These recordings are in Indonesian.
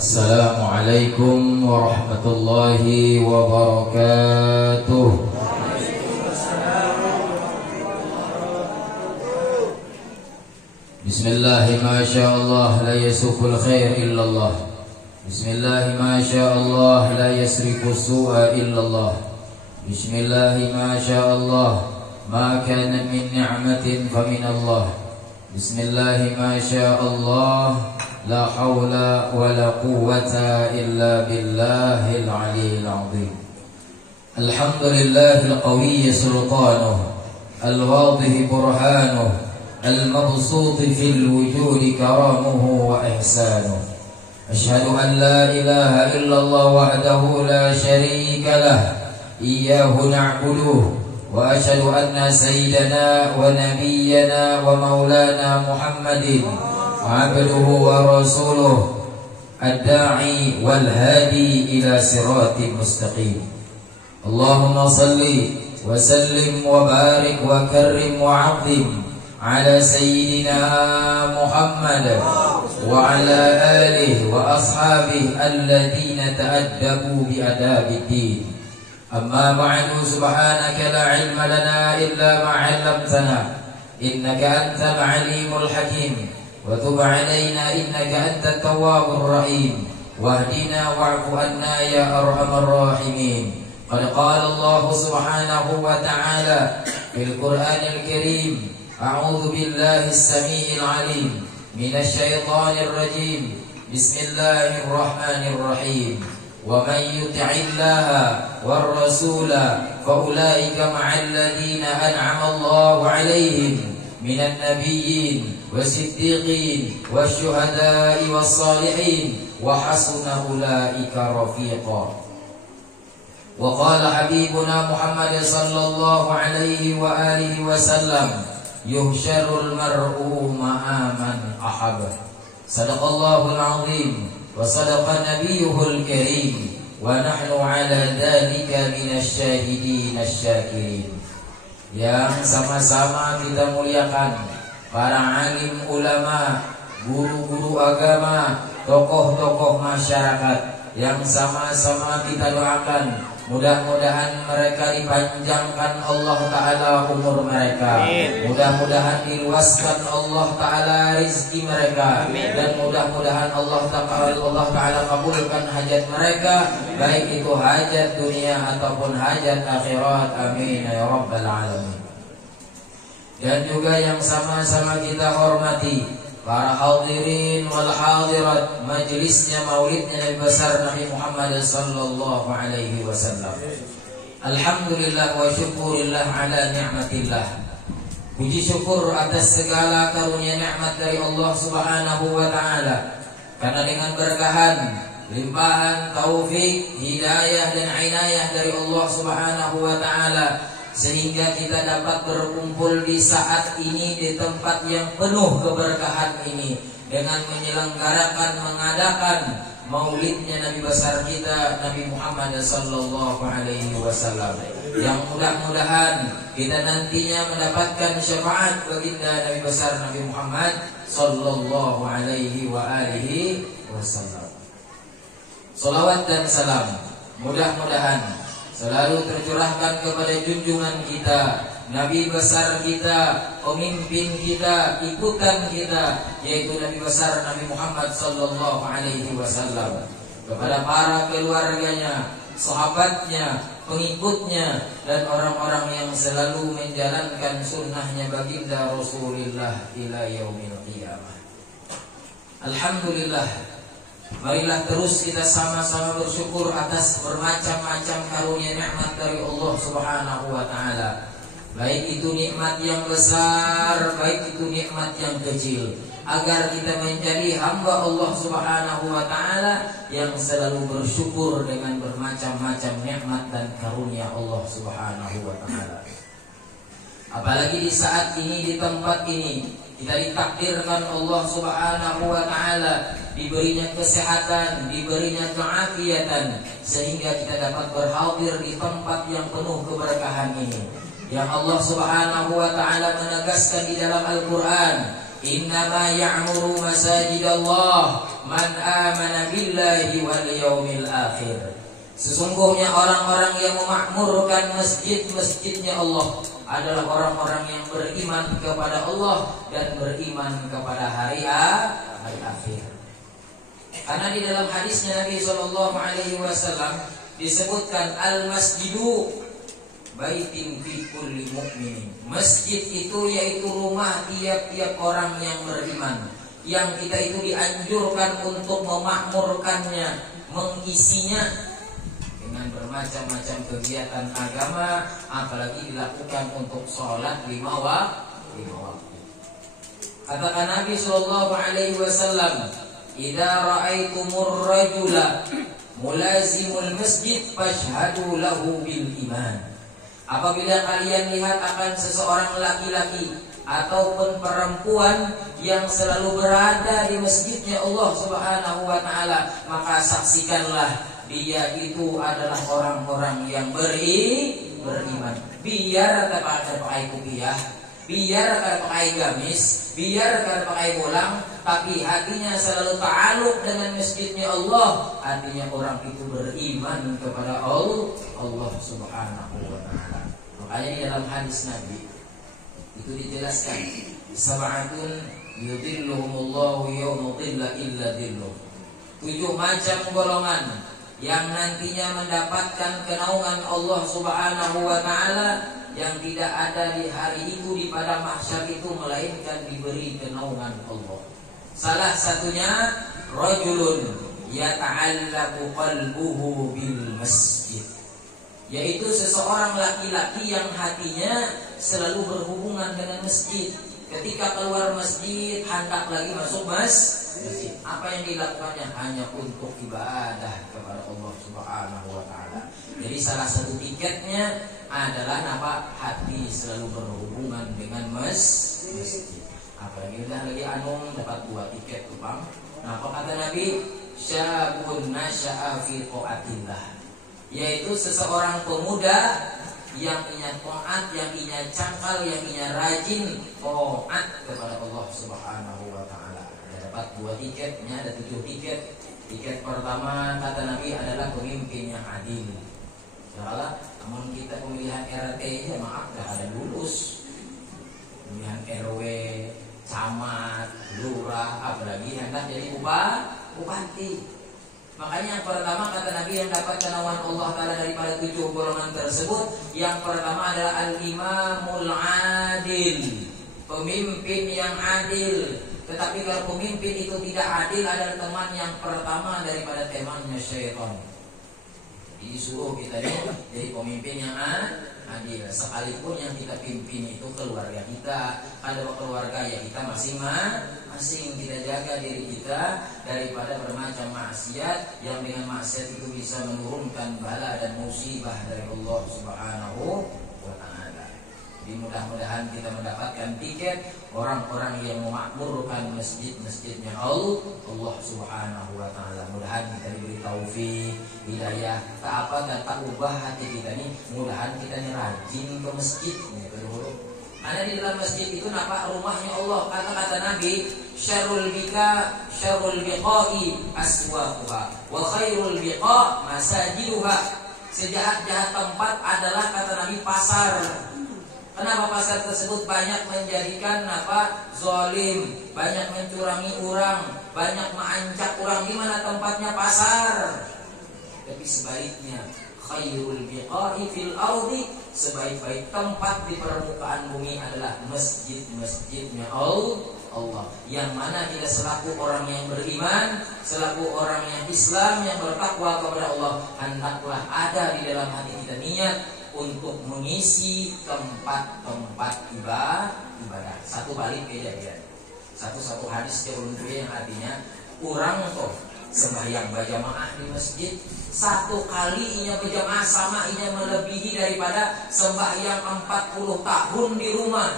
Assalamualaikum warahmatullahi wabarakatuh. Bismillahi ma sya Allah la yasuful khair illallah. Bismillahi ma sya Allah la yasrifu su'a illallah. Bismillahi ma sya Allah ma kana min ni'matin fa min Allah. Bismillahi ma sya Allah la hawla wa la quwwata illa billahil aliyyil azim. Alhamdulillahil qawiyyi sultanuh, al-wadih burhanuh, al-mabsut fil wujudi karamuhu wa ihsanuh. Ashhadu an la ilaha illallah wahdahu la sharika lah, iyyahu na'buduh, wa ashhadu anna sayyidana wa nabiyyana wa maulana Muhammadin abduhu wa rasuluh ad-da'i wal hadi ila siratin mustaqim. Allahumma salli wa sallim wa barik wa karrim wa 'azzim ala sayyidina Muhammad wa ala alihi wa ashabihi alladhina ta'addabu bi adabid din. Amma ba'du, subhanaka la ilma lana illa ma 'allamtana innaka antal alimul hakim. وتب علينا إنك أنت التواب الرحيم واهدنا واعف عنا يا أرحم الراحمين. قد قال الله سبحانه وتعالى في القرآن الكريم: أعوذ بالله السميع العليم من الشيطان الرجيم. بسم الله الرحمن الرحيم. ومن يطع الله والرسول فأولئك مع الذين أنعم الله عليهم من النبيين والصديقين والشهداء والصالحين وحسن أولئك رفيقا. وقال حبيبنا محمد صلى الله عليه وآله وسلم: يحشر المرء مع من أحب. صدق الله العظيم وصدق نبيه الكريم ونحن على ذلك من الشاهدين الشاكرين. Yang sama-sama kita muliakan para alim ulama, guru-guru agama, tokoh-tokoh masyarakat, yang sama-sama kita doakan mudah-mudahan mereka dipanjangkan Allah Ta'ala umur mereka, mudah-mudahan diluaskan Allah Ta'ala rizki mereka, dan mudah-mudahan Allah Ta'ala kabulkan hajat mereka, baik itu hajat dunia ataupun hajat akhirat. Amin ya rabbal alamin. Dan juga yang sama-sama kita hormati para hadirin wal hadirat majlisnya maulidnya Nabi besar Nabi Muhammad sallallahu alaihi wasallam. Alhamdulillah wa syukurillah ala ni'matillah. Puji syukur atas segala karunia nikmat dari Allah Subhanahu wa taala. Karena dengan berkahan, limpahan taufik, hidayah dan inayah dari Allah Subhanahu wa taala, sehingga kita dapat berkumpul di saat ini di tempat yang penuh keberkahan ini dengan menyelenggarakan, mengadakan maulidnya Nabi besar kita Nabi Muhammad sallallahu alaihi wasallam, yang mudah-mudahan kita nantinya mendapatkan syafaat baginda Nabi besar Nabi Muhammad sallallahu alaihi wa alihi wasallam. Salawat dan salam mudah-mudahan selalu tercurahkan kepada junjungan kita, Nabi besar kita, pemimpin kita, ikutan kita, yaitu Nabi besar Nabi Muhammad sallallahu alaihi wasallam, kepada para keluarganya, sahabatnya, pengikutnya, dan orang-orang yang selalu menjalankan sunnahnya baginda Rasulullah ila yaumil qiyamah. Alhamdulillah. Marilah terus kita sama-sama bersyukur atas bermacam-macam karunia nikmat dari Allah Subhanahu wa taala. Baik itu nikmat yang besar, baik itu nikmat yang kecil, agar kita menjadi hamba Allah Subhanahu wa taala yang selalu bersyukur dengan bermacam-macam nikmat dan karunia Allah Subhanahu wa taala. Apalagi di saat ini, di tempat ini, kita ditakdirkan Allah Subhanahu wa taala diberinya kesehatan, diberinya keafiatan, sehingga kita dapat berhadir di tempat yang penuh keberkahan ini. Yang Allah Subhanahu wa taala menegaskan di dalam Al-Qur'an, Innama ya'muru masajidallah man amana billahi wal yaumil akhir. Sesungguhnya orang-orang yang memakmurkan masjid-masjidnya Allah adalah orang-orang yang beriman kepada Allah dan beriman kepada hari akhir. Karena di dalam hadisnya Nabi sallallahu alaihi wasallam disebutkan al-masjidu baitin fi kulli mu'minin. Masjid itu yaitu rumah tiap-tiap orang yang beriman, yang kita itu dianjurkan untuk memakmurkannya, mengisinya dengan bermacam-macam kegiatan agama, apalagi dilakukan untuk sholat 5 waktu. Katakan Nabi sallallahu alaihi wasallam, "Idza ra'aitumur rajula mulazimul masjid fashhadu lahu bil iman." Apabila kalian lihat akan seseorang laki-laki ataupun perempuan yang selalu berada di masjidnya Allah Subhanahu wa taala, maka saksikanlah dia itu adalah orang-orang yang beriman. Biar tak pakai kopiah, biar tak pakai gamis, biar tak pakai bolang, tapi hatinya selalu ta'aluk dengan masjidnya Allah. Artinya orang itu beriman kepada Allah Subhanahu wa taala. Makanya di dalam hadis Nabi itu dijelaskan, sab'atun yudhilluhumullahu yawma dhilla illa dhilluh. 7 macam golongan yang nantinya mendapatkan kenaungan Allah Subhanahu wa taala, yang tidak ada di hari itu, di padang mahsyar itu, melainkan diberi kenaungan Allah. Salah satunya rajulun yata'allaqu qalbuhu bil masjid, yaitu seseorang laki-laki yang hatinya selalu berhubungan dengan masjid. Ketika keluar masjid, hendak lagi masuk masjid. Apa yang dilakukannya? Hanya untuk ibadah kepada Allah Subhanahu wa taala. Jadi salah satu tiketnya adalah hati selalu berhubungan dengan masjid. Apalagi udah lagi dapat 2 tiket tuh Bang. Nah, apa kata Nabi? Syabun nasya'a fi qaatillah, yaitu seseorang pemuda yang punya taat, yang punya cangkal, yang punya rajin taat kepada Allah Subhanahu wa taala. Dapat 2 tiket, ini ada 7 tiket. Tiket pertama kata Nabi adalah pemimpin yang adil. Soalnya namun kita pemilihan RT ya maaf gak ada lulus. Pemilihan RW, camat, lurah, apalagi hendak jadi bupati. Makanya yang pertama kata Nabi yang dapat kenaungan Allah Ta'ala daripada 7 golongan tersebut, yang pertama adalah al-imamul adil, pemimpin yang adil. Tetapi kalau pemimpin itu tidak adil, adalah teman yang pertama daripada temannya syaitan. Jadi disuruh kita jadi pemimpin yang adil, sekalipun yang kita pimpin itu keluarga kita. Kalau keluarga ya kita masing-masing, kita jaga diri kita daripada bermacam maksiat yang dengan maksiat itu bisa menurunkan bala dan musibah dari Allah Subhanahu wa taala. Jadi mudah-mudahan kita mendapatkan tiket orang-orang yang memakmurkan masjid-masjidnya Allah Subhanahu wa taala. Mudahan kita diberi taufik, hidayah, tak apa dan tak ubah hati kita nih. Mudahan kita nih rajin ke masjid nih. Karena di dalam masjid itu nampak rumahnya Allah. Kata-kata Nabi, syarrul biqa'i aswaquha wa khairul biqa' masajiduha. Sejahat-jahat tempat adalah kata Nabi pasar. Kenapa pasar tersebut banyak menjadikan zalim, banyak mencurangi orang, banyak mengancam orang? Di mana tempatnya? Pasar. Tapi sebaliknya, khairul biqa'i fil ardi, sebaik-baik tempat di permukaan bumi adalah masjid-masjidnya Allah. Yang mana kita selaku orang yang beriman, selaku orang yang Islam yang bertakwa kepada Allah, hendaklah ada di dalam hati kita niat untuk mengisi tempat-tempat ibadah. Satu balik beda. Satu hadis ulun yang artinya orang tuh sembahyang berjamaah di masjid 1 kali inya berjamaah sama inya melebihi daripada sembahyang 40 tahun di rumah.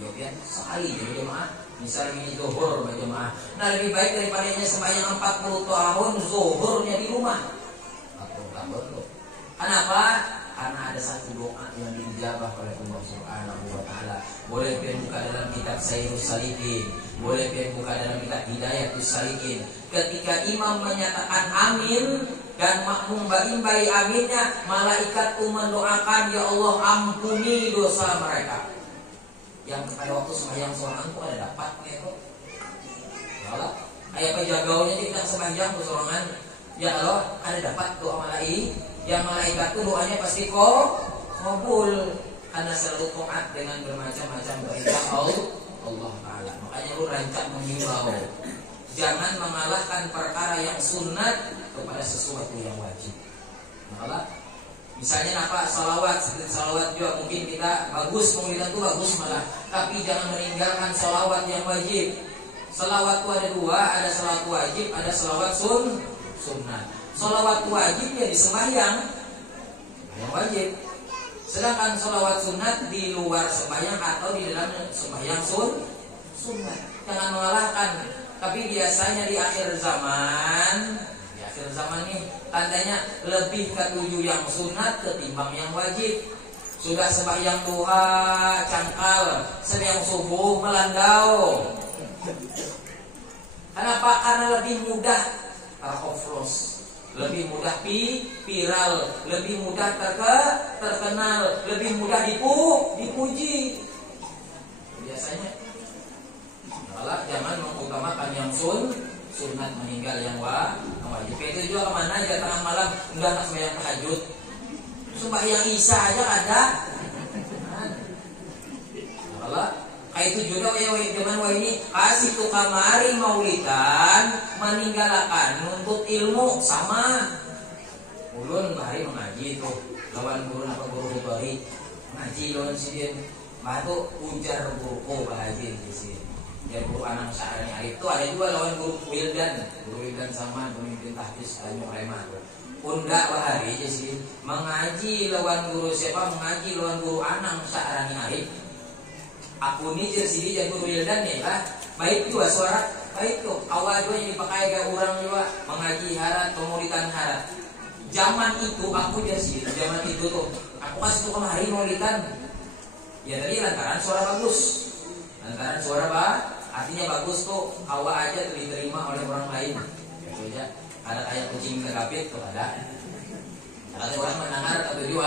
Ya sekali berjamaah. Misalnya ini zuhur berjamaah. Nah lebih baik daripada inya sembahyang 40 tahun zuhurnya di rumah. 40 tahun loh. Kenapa? karena ada satu doa yang dijabah oleh Allah Subhanahu wa taala. Boleh pian buka dalam kitab Sayyidus Salikin, boleh pian buka dalam kitab Hidayatus Salikin. Ketika imam menyatakan amin dan makmum berimbai aminnya, malaikat pun mendoakan, ya Allah ampuni dosa mereka. Yang pada waktu sembahyang seorang itu ada dapatnya kok. Kalau ayah penjagaunya kita sembahyang tuh sorangan, ya Allah ada dapat doa yang malaikat tuh doanya pasti kabul karena selalu taat dengan bermacam-macam perintah Allah Taala. Makanya lu rancak mengimbau, jangan mengalahkan perkara yang sunat kepada sesuatu yang wajib. Malah misalnya apa salawat, seperti salawat juga mungkin kita bagus, pengulitan itu bagus malah, tapi jangan meninggalkan salawat yang wajib. Salawat itu ada dua, ada salawat wajib, ada salawat sunnah. Salawat wajib ya di sembahyang yang wajib, sedangkan salawat sunat di luar sembahyang atau di dalam sembahyang sunnah. Jangan mengalahkan. Tapi biasanya di akhir zaman nih tandanya lebih ketuju yang sunat ketimbang yang wajib. Sudah sembahyang duha cangkal, sembahyang subuh melandau. Kenapa? Karena lebih mudah teroflos, lebih mudah viral, lebih mudah terkenal, lebih mudah dipuji. Biasanya malah jangan mengutamakan yang sunat meninggal yang wajib. Itu juga kemana aja tengah malam udah nak sembahyang tahajud, sembahyang isya aja ada. Malah kayak itu juga ya zaman ini kasih tuh kamari maulidan meninggalkan nuntut ilmu sama. Ulun bahari mengaji tuh lawan guru apa guru bari ngaji lawan sidin batu ujar guru bahaji di sini. Ya guru anak sehari hari itu ada juga lawan guru Wildan sama pemimpin tahfiz Tanjung Rema. Unda bahari aja sih mengaji lawan guru siapa, mengaji lawan guru anak sehari hari. Aku nih jadi jadi guru Wildan nih lah. Baik juga suara baik tuh awal juga yang dipakai kayak orang juga mengaji harat pemulitan harat. Zaman itu aku jadi zaman itu tuh aku kasih tuh kemari maulidan. Ya tadi lantaran suara bagus. Lantaran suara artinya bagus tuh, hawa aja tuh diterima oleh orang lain. Gitu aja. Ada kayak kucing kegapit tuh ada. Ada orang mendengar atau tujuh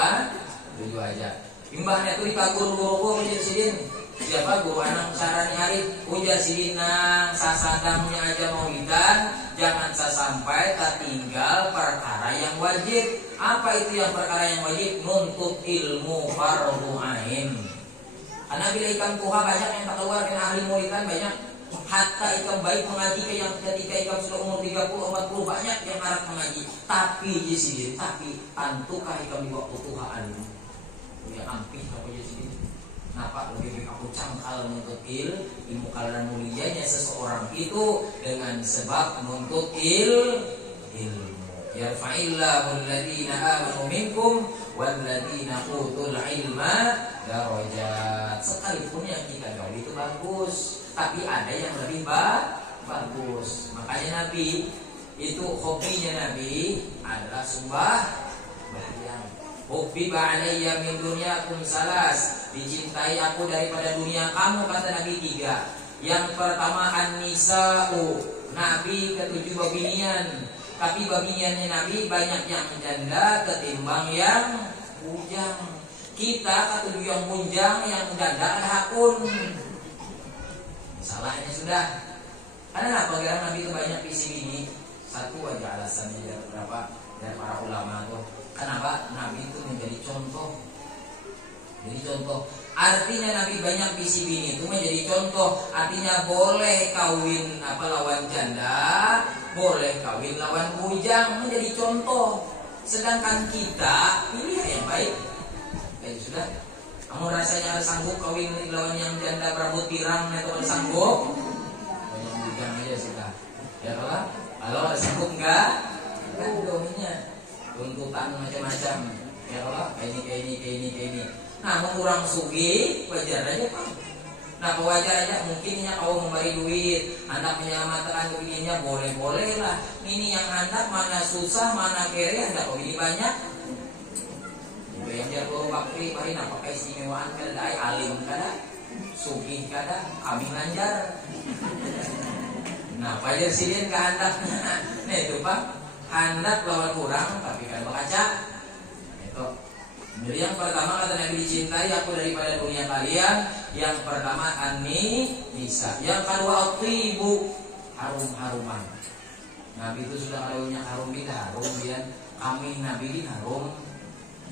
aja. Imbahnya tuh dikagur guru menjadi sidin. Siapa guru anak sarani hari ujar sidin nang sasadangnya aja maulidan, jangan sampai tertinggal perkara yang wajib. Apa itu yang perkara yang wajib? Nuntut ilmu fardhu ain. Karena bila ikam tuha banyak yang tak keluar dengan ahli maulidan banyak. Hatta ikam baik mengaji ke yang ketika ikam sudah umur 30-40 banyak yang harap mengaji. Tapi jisidin, tapi antukah ikam di waktu tuhaan yang ampih apa jisidin. Kenapa lebih baik aku cangkal menuntut ilmu karena mulianya seseorang itu dengan sebab menuntut ilmu. Yarfa'illahu alladhina amanu minkum walladhina utul ilma darajat. Sekalipun yang kita gauli itu bagus, tapi ada yang lebih bagus. Makanya Nabi itu hobinya Nabi adalah sembahyang. Hubbiba alayya min dunyakum salas, dicintai aku daripada dunia kamu kata Nabi 3. Yang pertama an-nisa'u, Nabi ketujuh babinian. Tapi babiniannya Nabi banyak yang janda ketimbang yang bujang. Kita ketujuh yang bujang, yang janda ada hakun. Salahnya sudah. Karena apa? Karena Nabi itu banyak visi ini. Satu aja alasannya dari berapa dari para ulama tuh. Kenapa? Nabi itu menjadi contoh. Jadi contoh. Artinya Nabi banyak visi bini itu menjadi contoh. Artinya boleh kawin lawan janda, boleh kawin lawan bujang menjadi contoh. Sedangkan kita pilih yang baik. Baik sudah. Kamu rasanya ada sanggup kawin lawan yang janda berambut pirang atau ada sanggup? Yang bujang aja sudah. Ya kalau ada sanggup enggak? Kan dominya tuntutan macam-macam. Ya kayak ini. Nah, mengurang sugi wajar aja Pak. Nah, wajar aja mungkinnya kau memberi duit, anak menyelamatkan begininya boleh lah. Ini yang anak mana susah, mana kere, ada kau ini banyak. yang dia Guru Bakri mari nampak keistimewaan kada ai alim kada sugih kada kami lanjar. Nah, pajar silin kehendaknya. Nah, itu Pak, hendak lawan orang tapi kada baca. Itu. Jadi yang pertama kata Nabi dicintai aku daripada dunia kalian. Yang pertama ani nisa. Yang kedua tibu harum-haruman. Nabi itu sudah ada harum kita harum dia. Kami Nabi ini harum.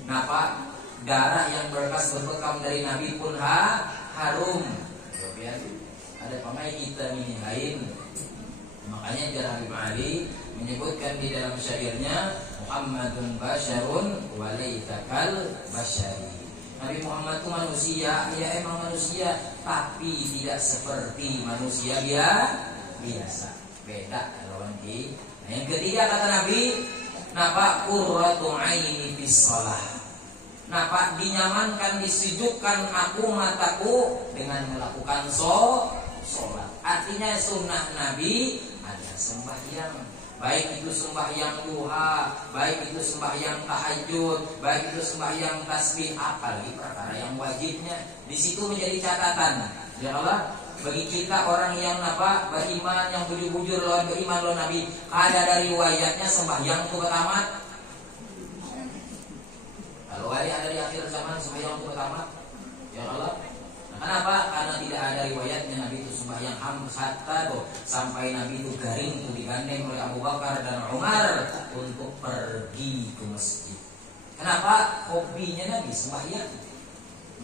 Napa darah yang berkas berbekam dari Nabi pun harum. Ya, ada pemain kita ini lain. Makanya Jarah Habib Ali menyebutkan di dalam syairnya Muhammadun basyarun walaitakal basyari. Nabi Muhammad itu manusia, ya emang manusia, tapi tidak seperti manusia biasa. Beda kalau nanti. Nah, yang ketiga kata Nabi, napa qurratu aini fis shalah. Napa dinyamankan, disejukkan aku mataku dengan melakukan sholat. Artinya sunnah Nabi ada sembahyang, baik itu sembahyang duha, baik itu sembahyang tahajud, baik itu sembahyang tasbih, apalagi perkara yang wajibnya. Di situ menjadi catatan. Ya Allah, bagi kita orang yang beriman, yang bujur-bujur lawan beriman lawan Nabi, ada dari riwayatnya sembahyang itu tamat. Kalau ada di akhir zaman sembahyang itu tamat. Ya Allah. Kenapa? Karena tidak ada riwayatnya Nabi itu sembahyang hatta sampai Nabi itu garing itu digandeng oleh Abu Bakar dan Umar untuk pergi ke masjid. Kenapa? Hobinya Nabi sembahyang.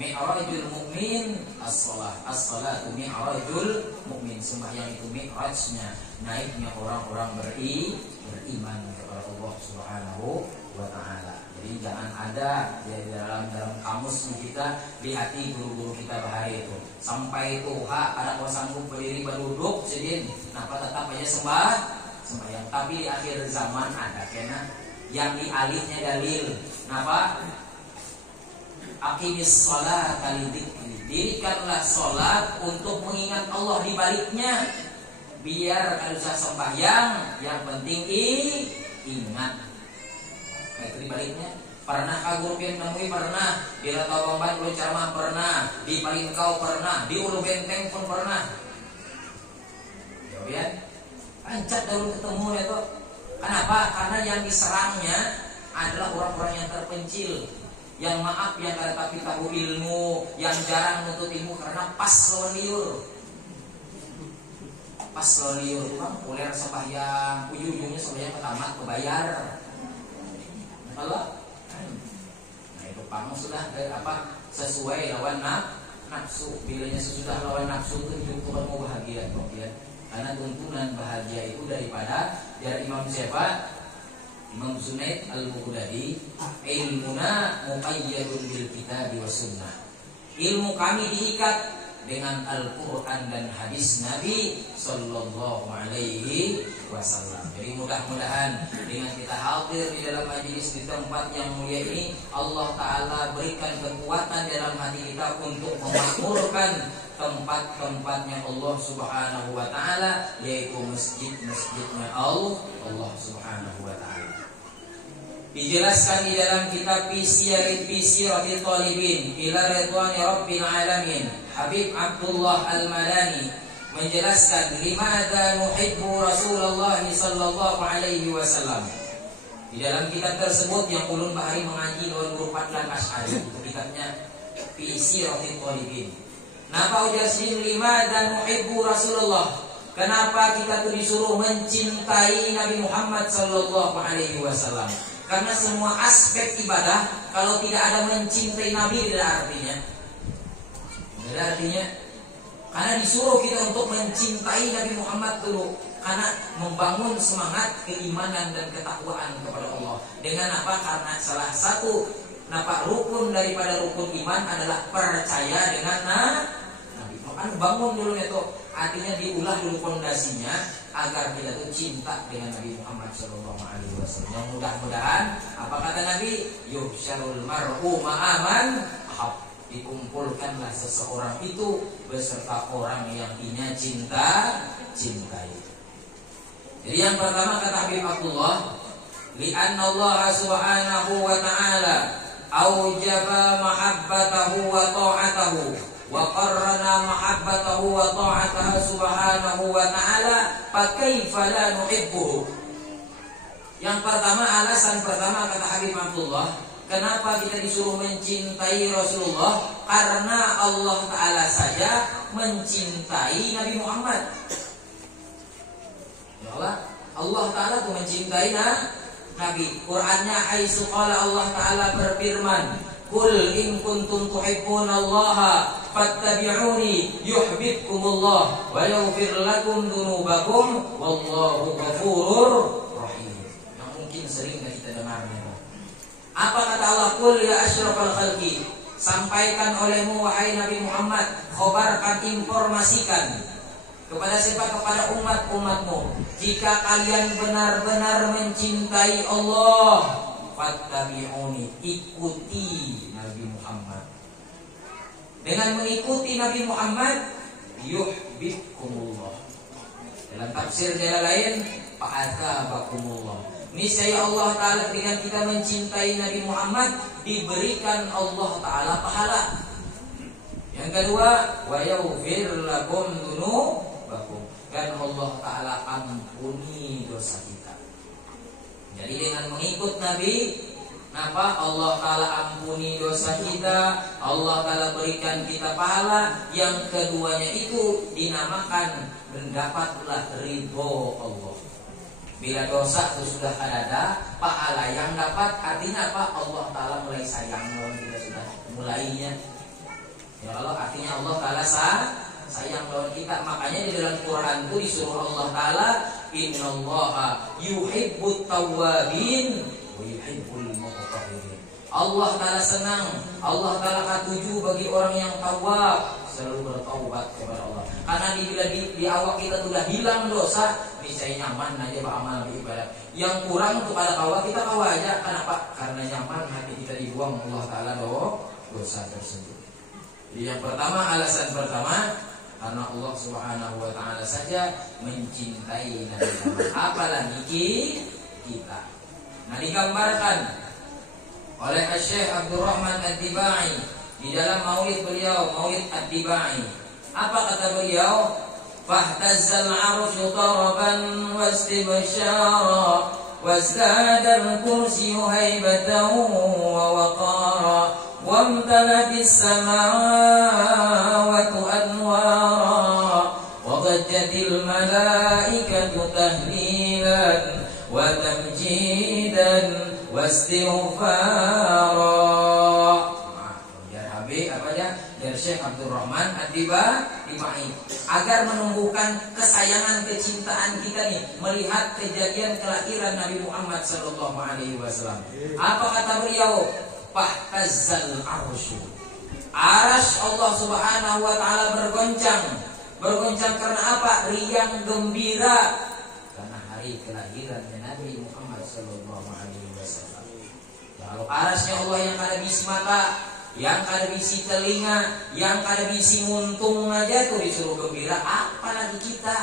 Mi'rajul mukmin as-shalah. As-salatu mi'rajul mukmin. Sembahyang itu mi'rajnya, naiknya orang-orang beriman kepada Allah Subhanahu wa taala. Jadi jangan ada di dalam kamus kita di hati guru-guru kita bahari itu. Sampai itu ada kau sanggup berdiri berduduk sedin, kenapa tetap aja sembahyang. Tapi di akhir zaman ada kena yang dialihnya dalil. Kenapa? Aqimis shalah kalidzikri. Dirikanlah sholat untuk mengingat Allah di baliknya. Biar kalau usah sembahyang, yang penting ingat. Itu dibaliknya. Pernah kaguru pian nemui pernah, di Ratau Bambat lu ceramah pernah, di Palingkau pernah, di Ulu Benteng pun pernah. Ya, ancat dahulu ketemu itu. Kenapa? Karena yang diserangnya adalah orang-orang yang terpencil, yang maaf, yang kada tapi tahu ilmu, yang jarang nuntut ilmu karena pas lawan liur. Pas lawan liur itu kan uler sembahyang, ujung-ujungnya sembahyang ketamat kebayar. Allah, nah itu panggung sudah sesuai lawan nafsu. Bilanya sesudah lawan nafsu itu hidup Tuhan mau bahagia, karena tuntunan bahagia itu daripada dari Imam Imam Junaid Al-Baghdadi, ilmuna muqayyadun bil kitabi was sunnah. Ilmu kami diikat dengan Al-Quran dan hadis Nabi Sallallahu Alaihi Wasallam. Jadi mudah-mudahan dengan kita hadir di dalam majelis di tempat yang mulia ini, Allah Ta'ala berikan kekuatan dalam hati kita untuk memakmurkan tempat-tempatnya Allah Subhanahu Wa Ta'ala, yaitu masjid-masjidnya Allah Subhanahu Wa Ta'ala. Dijelaskan di dalam kitab Siratil Talibin ila ridwani rabbil alamin, Habib Abdullah Al-Madani menjelaskan limadza nuhibbu Rasulullah sallallahu alaihi wasallam. Di dalam kitab tersebut yang ulun bahari mengaji lawan guru Padlan Asy'ari, itu kitabnya Siratil Talibin. Napa ujar sin limadza nuhibbu Rasulullah? Kenapa kita tuh disuruh mencintai Nabi Muhammad sallallahu alaihi wasallam? Karena semua aspek ibadah kalau tidak ada mencintai Nabi tidak artinya. Karena disuruh kita untuk mencintai Nabi Muhammad dulu, karena membangun semangat keimanan dan ketakwaan kepada Allah. Dengan apa? Karena salah satu rukun daripada rukun iman adalah percaya dengan Nabi. Makanya bangun dulu itu, artinya diulah dulu fondasinya agar kita tuh cinta dengan Nabi Muhammad SAW. Yang mudah-mudahan apa kata Nabi? Yuhsyarul mar'u ma'aman ahab. Dikumpulkanlah seseorang itu beserta orang yang dia cintai. Jadi yang pertama kata Habib Abdullah, li'anna Allah subhanahu wa ta'ala aujaba mahabbatahu wa ta'atahu wa qarrana mahabbatahu wa ta'atahu subhanahu wa ta'ala, fa kaifa la nuhibbuhu. Yang pertama, alasan pertama kata Habib Abdullah, kenapa kita disuruh mencintai Rasulullah? Karena Allah Ta'ala saja mencintai Nabi Muhammad. Ya Allah Ta'ala tuh mencintai Nabi. Qur'annya haitsu qala Allah Ta'ala berfirman, "Qul in kuntum tuhibbunallaha fattabi'uni yuhibbukumullah wa yaghfir lakum dzunubakum wallahu ghafurur rahim." Yang mungkin sering kita dengarnya. Apa kata Allah? "Qul ya asyrafal khalqi." Sampaikan olehmu wahai Nabi Muhammad, khobarkan, informasikan kepada siapa? Kepada umat-umatmu, jika kalian benar-benar mencintai Allah, fattabi'uni, ikuti Nabi Muhammad. Dengan mengikuti Nabi Muhammad, yuhibbukumullah. Dalam tafsir jalan lain, fa'atabakumullah. Niscaya Allah Ta'ala dengan kita mencintai Nabi Muhammad, diberikan Allah Ta'ala pahala. Yang kedua, wa yaghfir lakum dzunubakum, dan Allah Ta'ala ampuni dosa kita. Jadi dengan mengikut Nabi, kenapa Allah Ta'ala ampuni dosa kita, Allah Ta'ala berikan kita pahala. Yang keduanya itu dinamakan mendapatlah ridho Allah. Bila dosa itu sudah ada pahala yang dapat, artinya apa? Allah Ta'ala mulai sayang lawan kita, sudah mulainya. Ya Allah, artinya Allah Ta'ala sayang lawan kita. Makanya di dalam Quran itu disuruh Allah Ta'ala, innallaha yuhibbut tawwabin wa yuhibbul mutatahhirin. Allah Ta'ala senang, Allah Ta'ala katuju bagi orang yang tawab, selalu bertaubat kepada Allah. Karena bila di awak kita sudah hilang dosa, niscaya nyaman aja beramal beribadah. Yang kurang untuk pada kawa, kita kawa aja. Kenapa? Karena nyaman hati kita dibuang Allah Ta'ala dosa tersebut. Jadi yang pertama, alasan pertama, karena Allah Subhanahu wa Ta'ala saja mencintai Nabi Muhammad, apalagi kita. Nah, digambarkan oleh Syekh Abdurrahman Ad-Dibai di dalam maulid beliau, Maulid Ad-Dibai. Apa kata beliau? Fahtazzal arsyu taraban wastibsyara wazdadal kursyu haibatan wa waqara wamtalatis samawati anwara wa dhajjatil malaikatu tahlilan wa tamjidan wastighfara. Syekh Abdurrahman Ad-Dibai, agar menumbuhkan kesayangan, kecintaan kita nih melihat kejadian kelahiran Nabi Muhammad sallallahu alaihi wasallam. Apa kata beliau? Fahtazzal arsyu. Arasy Allah Subhanahu wa Ta'ala bergoncang. Bergoncang karena apa? Riang gembira karena hari kelahirannya Nabi Muhammad sallallahu alaihi wasallam. Kalau arasnya Allah yang ada di mata, yang ada bisi telinga, yang ada bisi muntung aja tuh disuruh gembira, apalagi kita.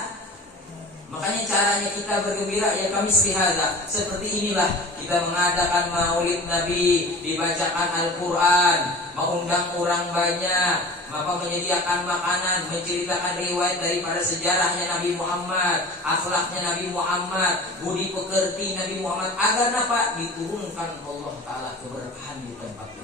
Makanya caranya kita bergembira ya kami sehada. Seperti inilah kita mengadakan maulid Nabi, dibacakan Al-Quran, mengundang orang banyak, menyediakan makanan, menceritakan riwayat daripada sejarahnya Nabi Muhammad, akhlaknya Nabi Muhammad, budi pekerti Nabi Muhammad, agar apa? Diturunkan Allah Ta'ala keberkahan di tempat itu.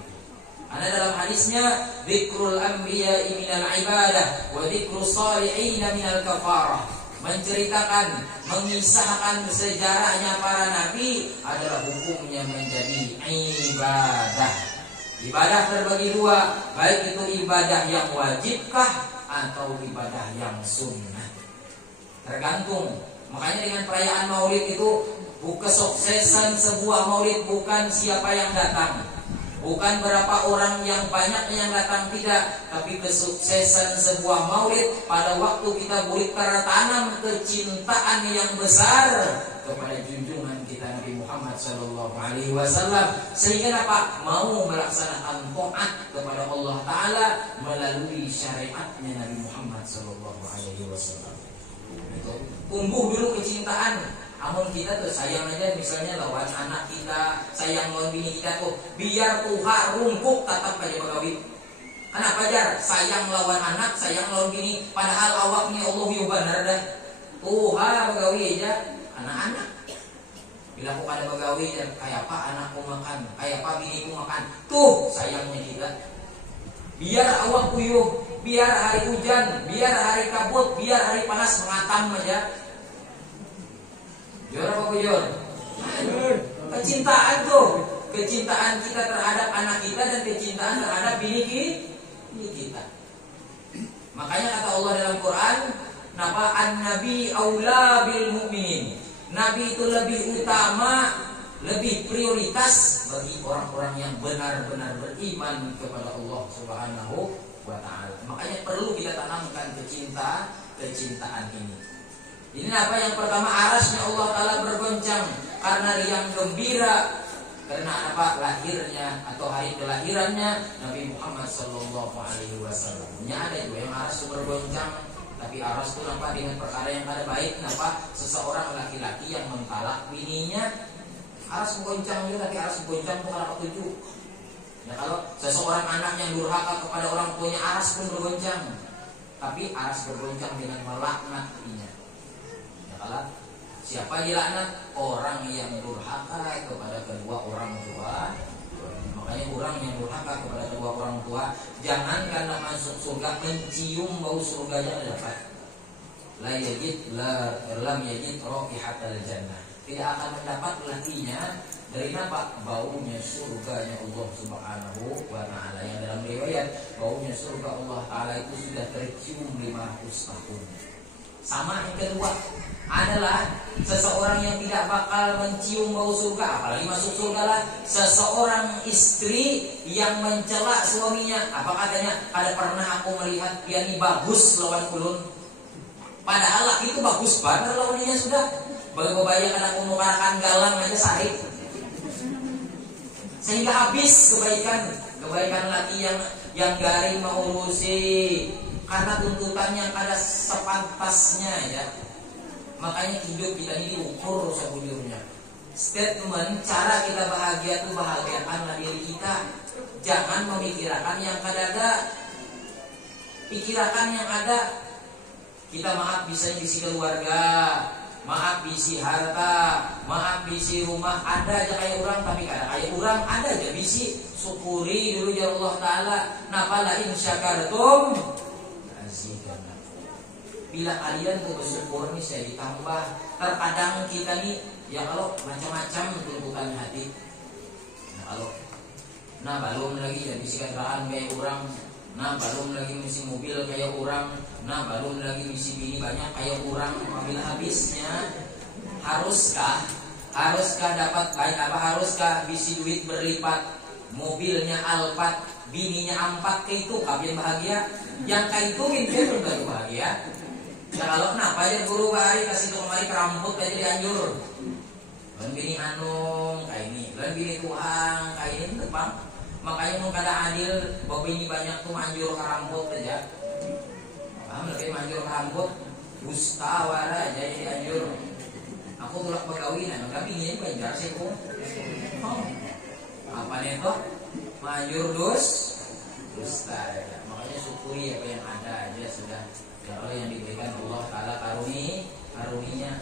Ada dalam hadisnya, dzikrul anbiya'i minal ibadah wa dzikrus shalihin minal kafarah. Menceritakan, mengisahkan sejarahnya para nabi adalah hukumnya menjadi ibadah. Ibadah terbagi dua, baik itu ibadah yang wajibkah atau ibadah yang sunnah. Tergantung. Makanya dengan perayaan maulid itu, kesuksesan sebuah maulid bukan siapa yang datang, bukan berapa orang yang banyak yang datang, tidak. Tapi kesuksesan sebuah maulid pada waktu kita boleh tertanam kecintaan yang besar kepada junjungan kita Nabi Muhammad sallallahu alaihi wasallam, sehingga apa? Mau melaksanakan taat kepada Allah Ta'ala melalui syariatnya Nabi Muhammad sallallahu alaihi wasallam. Tumbuh dulu kecintaan Amun kita tuh sayang aja misalnya lawan anak kita, sayang lawan bini kita tuh, biar tuha rungkuk tetap aja begawi. Kenapa jar? Sayang lawan anak, sayang lawan bini, padahal awaknya Allah yo bener dah. Tuha begawi aja anak-anak. Bila aku pada begawi jar, kayak apa anakku makan, kayak apa biniku makan. Tuh sayangnya kita. Biar awak kuyuh, biar hari hujan, biar hari kabut, biar hari panas mengatam aja. Jor apa jor? Kecintaan tuh, kecintaan kita terhadap anak kita dan kecintaan terhadap bini kita. Makanya kata Allah dalam Quran, napa an-nabi aula bil mu'minin. Nabi itu lebih utama, lebih prioritas bagi orang-orang yang benar-benar beriman kepada Allah Subhanahu wa taala. Makanya perlu kita tanamkan kecintaan ini. Ini apa yang pertama, arasnya Allah Ta'ala bergoncang karena riang gembira. Karena apa? Lahirnya atau hari kelahirannya Nabi Muhammad Sallallahu Alaihi Wasallam. Ini ada itu yang aras itu bergoncang. Tapi aras itu nampak dengan perkara yang ada baik. Nampak seseorang laki-laki yang mentalak bininya, aras bergoncang juga. Tapi aras bergoncang itu karena petunjuk. Ya, kalau seseorang anak yang durhaka kepada orang tuanya, aras pun bergoncang. Tapi aras bergoncang dengan melaknat ibunya. Kalau siapa dilaknat? Orang yang durhaka kepada kedua orang tua. Makanya orang yang durhaka kepada kedua orang tua, jangan karena masuk surga mencium bau surganya dapat. Lam yajid raihatal jannah. Tidak akan mendapat lakinya dari apa? Baunya surganya Allah Subhanahu wa taala. Yang dalam riwayat baunya surga Allah taala itu sudah tercium 500 tahun. Sama yang kedua adalah seseorang yang tidak bakal mencium bau surga, apalagi masuk surga lah. Seseorang istri yang mencela suaminya, apa katanya? Ada pernah aku melihat dia ini bagus lawan ulun. Padahal laki itu bagus banget lawannya sudah. Bagi-bagi anak umumkan galang aja sari. Sehingga habis kebaikan laki yang garing mengurusi karena tuntutannya ada sepantasnya ya. Makanya hidup kita ini diukur sebujurnya. Statement cara kita bahagia itu bahagiakanlah diri kita. Jangan memikirkan yang ada. Pikirkan yang ada. Kita maaf bisa bisi keluarga, maaf bisi harta, maaf bisi rumah, ada aja kayak orang, tapi kada kayak orang, ada aja bisi. Syukuri dulu ya Allah Ta'ala. Nafala in syakartum azidannakum. Bila kalian tuh bersyukur nih saya ditambah. Terkadang kita nih ya kalau macam-macam tuntutan hati. Nah belum lagi ya bisi kendaraan kayak orang. Nah belum lagi misi mobil kayak orang. Nah belum lagi misi bini banyak kayak orang. Apabila habisnya haruskah dapat baik apa? Haruskah bisi duit berlipat, mobilnya Alphard, bininya 4 kayak itu kalian bahagia? Yang kayak itu mungkin belum bahagia. Nah kalau kenapa ya guru hari kasih tuh kemari kerambut aja dianjur. Lain bini anung kayak ini, lain bini tuang kayak ini tepang. Makanya mau kada adil, bahwa bini banyak tuh manjur kerambut aja. Paham lebih manjur kerambut, ustawara aja jadi anjur. Aku tulak pegawai, nah tapi ini banjar sih ku. Apa nih tuh? Manjur dusta aja. Makanya syukuri apa yang ada aja sudah. Ya Allah yang diberikan Allah Ta'ala karuninya.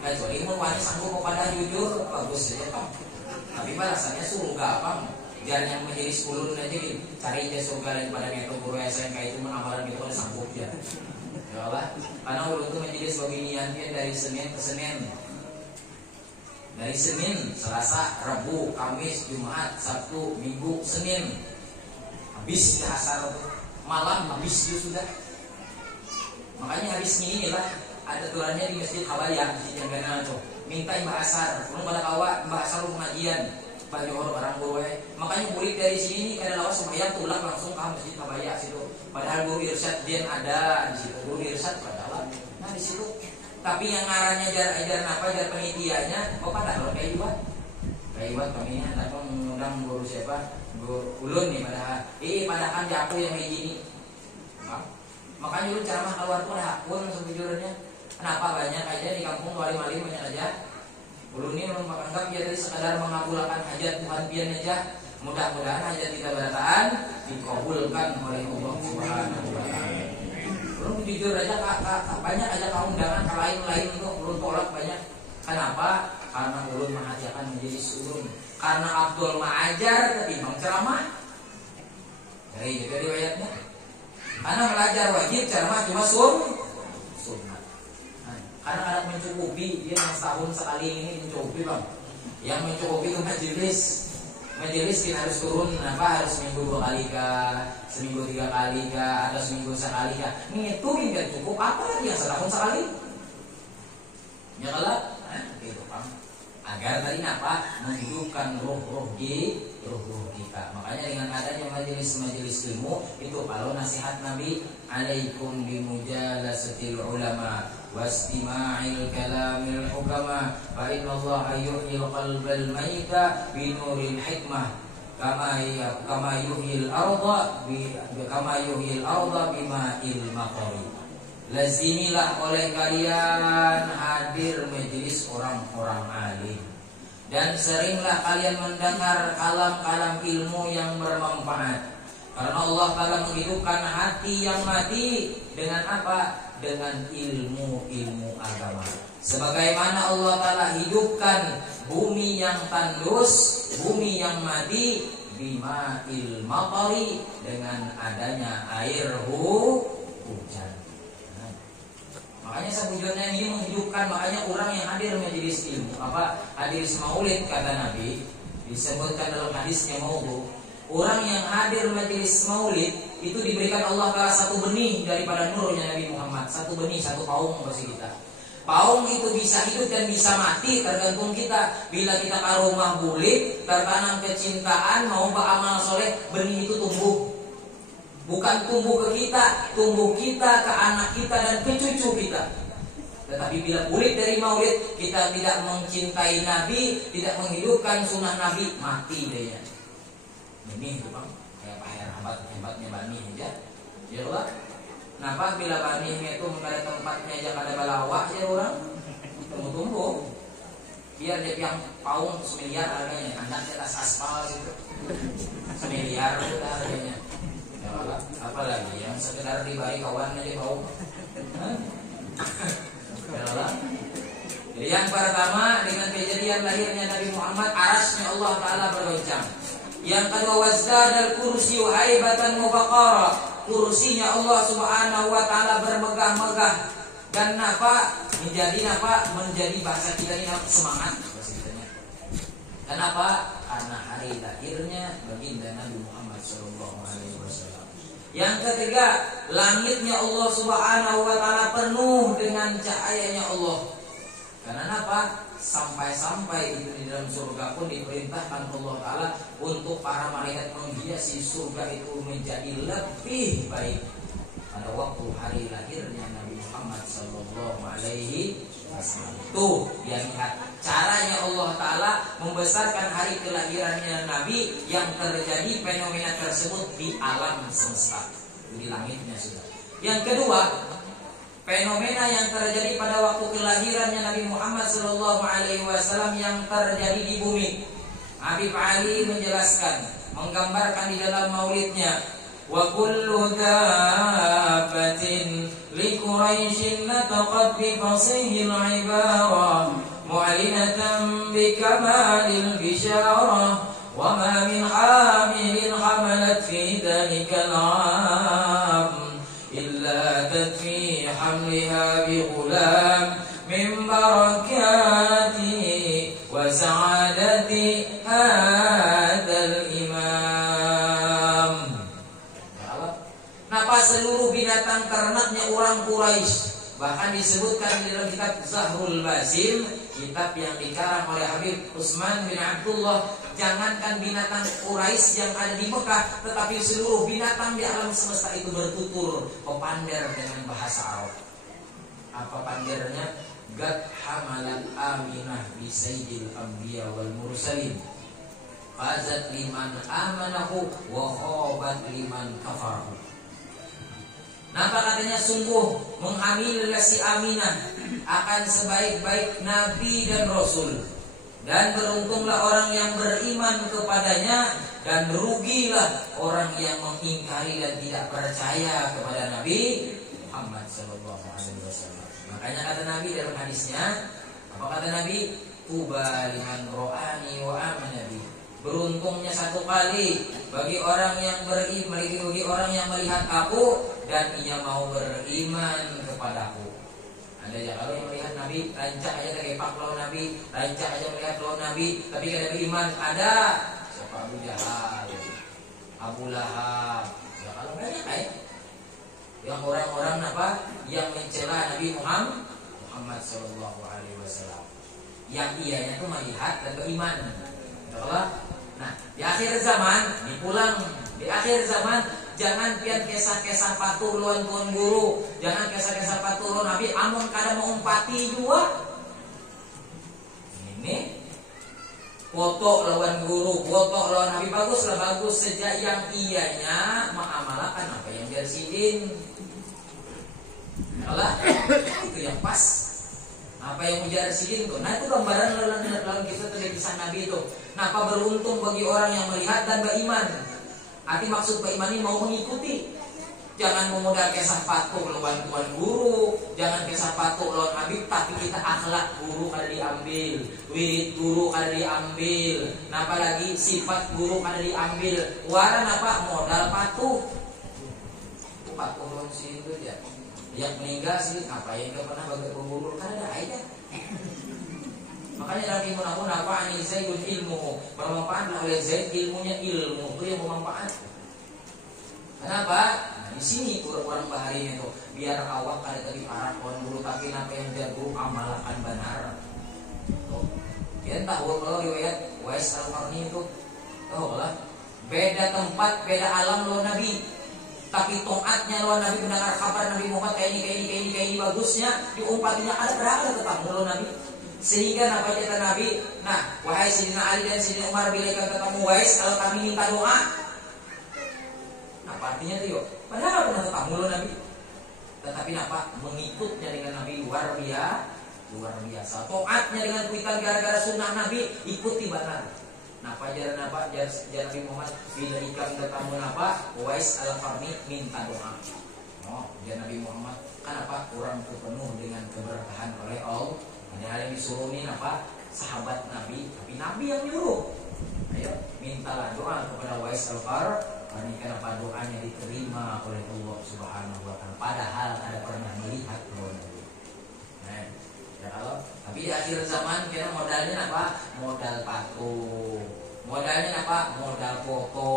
Kecuali mau wanita sanggup kepada jujur, bagus saja Pak. Tapi rasanya surga Pak. Jangan yang menjadi 10 aja gitu. Cari aja surga daripada metode guru SMK itu menamalan gitu udah sanggup ya. Ya Allah. Karena ulun itu menjadi sebagai niatnya dari Senin ke Senin. Dari Senin, Selasa, Rabu, Kamis, Jumat, Sabtu, Minggu, Senin. Habis ya asar malam habis itu sudah. Makanya habis ini lah ada aturannya di Masjid Habayah, Masjid yang benar tuh. Minta Mbah Asar, belum pada kawa Mbah Asar pengajian. Pak Johor barang gue. Makanya murid dari sini kada lawas sembahyang tulak langsung ke Masjid Habayah situ. Padahal guru irsyad dia ada di situ. Guru irsyad padahal nah di situ. Tapi yang ngarannya ajar apa ajar penitianya, kok padahal kayak iwat. Kayak iwat kami hendak mengundang guru siapa? Guru ulun nih padahal aku yang kayak gini. Makanya dulu ceramah keluar tuh ada hakun sebujurnya. Kenapa banyak aja di kampung wali-wali banyak aja. Ulun ini menganggap dia tadi sekadar mengabulkan hajat Tuhan pian aja. Mudah-mudahan hajat kita berataan dikabulkan oleh Allah Subhanahu wa taala. Ulun jujur aja banyak aja undangan ke lain-lain itu ulun tolak banyak. Kenapa? Karena ulun mengajarkan menjadi surun. Karena Abdul mengajar ketimbang ceramah. Jadi riwayatnya. Karena belajar wajib, ceramah cuma sunnah. Karena ada mencukupi, dia yang setahun sekali ini mencukupi bang. Yang mencukupi itu majelis kita harus turun, harus seminggu 2 kali kah, seminggu 3 kali kah, atau seminggu sekali kah. Ngitungin kan cukup, apa lagi yang setahun sekali? Ya kalau, gitu bang. Agar tadi menghidupkan roh-roh kita. Makanya dengan adanya majelis-majelis ilmu itu kalau nasihat Nabi, alaikum bimujalasatil ulama wastima'il kalamil hukama fa innallaha yuhyil qalbal maita binuril hikmah kama yuhyil arda bima'il maqari. Lazimilah oleh kalian hadir majelis orang-orang alim, dan seringlah kalian mendengar kalam-kalam ilmu yang bermanfaat. Karena Allah Ta'ala menghidupkan hati yang mati dengan apa? Dengan ilmu-ilmu agama. Sebagaimana Allah Ta'ala hidupkan bumi yang tandus, bumi yang mati, bima'il maqari, dengan adanya air hujan. Makanya sebujurnya ini menghidupkan, makanya orang yang hadir majelis ilmu, hadis maulid kata Nabi, disebutkan dalam hadisnya maudhu. Orang yang hadir majelis maulid itu diberikan Allah Ta'ala satu benih daripada nurnya Nabi Muhammad, satu benih, satu paung bagi kita. Paung itu bisa hidup dan bisa mati tergantung kita. Bila kita ke rumah bulik, tertanam kecintaan, mau beramal soleh, benih itu tumbuh. Bukan tumbuh ke kita, tumbuh kita ke anak kita dan ke cucu kita. Tetapi bila pulih dari maulid, kita tidak mencintai Nabi, tidak menghidupkan sunnah Nabi, mati dia. Ini itu bang, kayak Pak hebatnya bani aja. Ya Allah. Kenapa bila bani itu ada tempatnya aja kada balawak ya orang, tumbuh. Biar dia yang paung 1 miliar harganya, anaknya atas aspal gitu. 1 miliar itu harganya. Apalagi yang sekedar dibari kawan aja bau. Jadi yang pertama, dengan kejadian lahirnya Nabi Muhammad, arasnya Allah Ta'ala bergoncang. Yang kedua, wazdadal kursi haibatan mubaqara, kursinya Allah Subhanahu wa Ta'ala bermegah-megah. Dan menjadi bahasa kita ini semangat bahasa kitanya. Kenapa? Karena hari lahirnya baginda Nabi Muhammad sallallahu alaihi wasallam. Yang ketiga, langitnya Allah Subhanahu wa Ta'ala penuh dengan cahayanya Allah. Karena apa? Sampai-sampai itu di dalam surga pun diperintahkan Allah Ta'ala untuk para malaikat menghiasi surga itu menjadi lebih baik pada waktu hari lahirnya Nabi Muhammad sallallahu alaihi wasallam. Tuh, yang lihat caranya Allah Ta'ala membesarkan hari kelahirannya Nabi yang terjadi fenomena tersebut di alam semesta, di langitnya sudah. Yang kedua, fenomena yang terjadi pada waktu kelahirannya Nabi Muhammad sallallahu alaihi wasallam yang terjadi di bumi. Habib Ali menjelaskan, menggambarkan di dalam maulidnya, wa kullu dabbatin li Quraisyin nataqat bi fasihil ibara mu'linatan bi kamalil bisyara wa ma min hamilin hamalat fi dhalikal 'am illa tadfi hamliha bi ghulam min barakati wa sa'adati hadzal imam. Kenapa seluruh binatang ternaknya orang Quraisy, bahkan disebutkan di dalam kitab Zahrul Basim, kitab yang dikarang oleh Habib Utsman bin Abdullah, jangankan binatang Quraisy yang ada di Mekah, tetapi seluruh binatang di alam semesta itu bertutur pepander dengan bahasa Arab. Apa pandernya? Gad hamalat Aminah bi sayyidil anbiya wal mursalin, fazat liman amanahu wa khabat liman kafarahu. Napa katanya sungguh menghamil si Aminah akan sebaik-baik nabi dan rasul. Dan beruntunglah orang yang beriman kepadanya, dan berugilah orang yang mengingkari dan tidak percaya kepada Nabi Muhammad sallallahu alaihi wasallam. Makanya kata Nabi dalam hadisnya, apa kata Nabi? Tuba liman ro'ani wa amana bi. Beruntungnya satu kali bagi orang yang beriman, bagi orang yang melihat aku dan ia mau beriman kepadaku. Ada ya kalau yang melihat Nabi, rancak aja tergepak lawan Nabi, rancak aja melihat lawan Nabi, tapi kada beriman. Ada siapa? Abu Jahal, Abu Lahab. Ya kalau banyak yang orang-orang apa yang mencela Nabi Muhammad sallallahu alaihi wasallam. Yang ianya tuh melihat dan beriman. Betul? Nah, di akhir zaman, di akhir zaman jangan pian kisah-kisah patuh lawan tuan guru, jangan kisah-kisah patuh lawan Nabi, amun kada mau umpati juga. Ini foto lawan guru, foto lawan Nabi baguslah bagus sejak yang ianya mengamalkan apa yang dia sidin. Alah, itu yang pas. Apa yang ujar sidin tuh. Nah itu gambaran dalam kisah kisah Nabi itu. Nah apa beruntung bagi orang yang melihat dan beriman. Arti maksud beriman ini mau mengikuti. Jangan memodal kisah patuh lawan tuan guru, jangan kisah patuh lawan Nabi, tapi kita akhlak guru kada diambil, wirid guru kada diambil, nah apalagi sifat guru kada diambil. Waran apa modal patuh. Patuh lawan situ dia. Yang meninggal sih apa yang gak pernah bagi guru kan ada aja. Makanya dalam ilmu namun apa ani Zaidun ilmu bermanfaat oleh Zaid ilmunya ilmu itu yang bermanfaat. Kenapa? Nah, di sini kurang-kurang baharinya tuh biar awak kada tadi para pohon dulu tapi apa yang dia guru amalkan benar. Tuh. Dia tahu kalau riwayat Wais Al-Qarni itu tahu lah. Beda tempat, beda alam lo Nabi. Tapi toatnya lawan Nabi mendengar kabar Nabi Muhammad kayak ini bagusnya diumpatinya ada berapa ketemu lawan Nabi sehingga apa kata Nabi, nah wahai Sayyidina Ali dan Sayyidina Umar bila kalian ketemu Wais kalau kami minta doa, apa artinya itu? Padahal pernah ketemu lawan Nabi, tetapi apa mengikutnya dengan Nabi luar biasa, toatnya dengan kuitan gara-gara sunnah Nabi ikuti benar. Napa jalan Nabi Muhammad bila ikam ketemu napa Wais Al-Qarni minta doa. Oh, jalan Nabi Muhammad kan apa kurang penuh dengan keberkahan oleh Allah. Ada hal yang disuruhin apa sahabat Nabi, tapi Nabi yang nyuruh. Ayo mintalah doa kepada Wais Al-Qarni kenapa doanya diterima oleh Allah Subhanahu wa taala. Padahal ada pernah melihat Nabi. Nah, ya Allah. Tapi di akhir zaman kira modalnya apa? Modal patuh. Modalnya apa? Modal foto.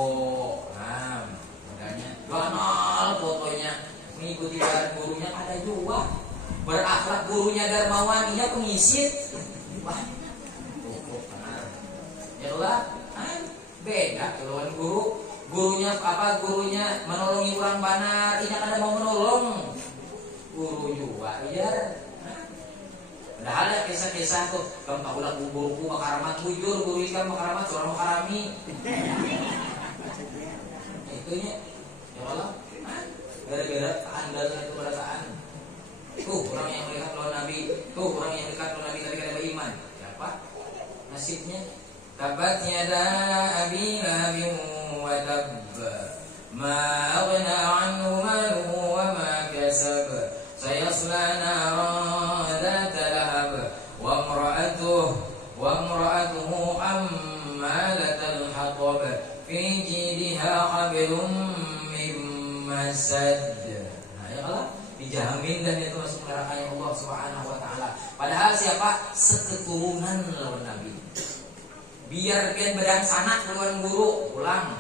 Nah, modalnya donal fotonya. Mengikuti jalan gurunya ada juga. Berakhlak gurunya dermawan, ia pengisit. Wah, cukup benar. Ya Allah, beda lawan guru. Gurunya apa? Gurunya menolongi orang benar, ini kada mau menolong. Guru juga ya. Padahal ada kisah-kisah tuh, kamu tak ulang guruku makaramat bujur, guru ikan makaramat seorang makarami. Itunya, ya Allah, gara-gara keandalan itu perasaan. Tuh orang yang melihat lawan Nabi, tuh orang yang dekat lawan Nabi tapi kada beriman. Siapa? Nasibnya. Tabat yada abi lahabin wa tabb, ma aghna anhu maluhu wa ma kasab, sayasla naran dhata lahab, wa imra'atuhu ammalatal hatab, fi jidha hablum min masad. Nah, ya Allah, dijamin dan itu masuk neraka Allah Subhanahu wa taala. Padahal siapa? Seketurunan lawan Nabi. Biar pian bedang sanak lawan guru ulang.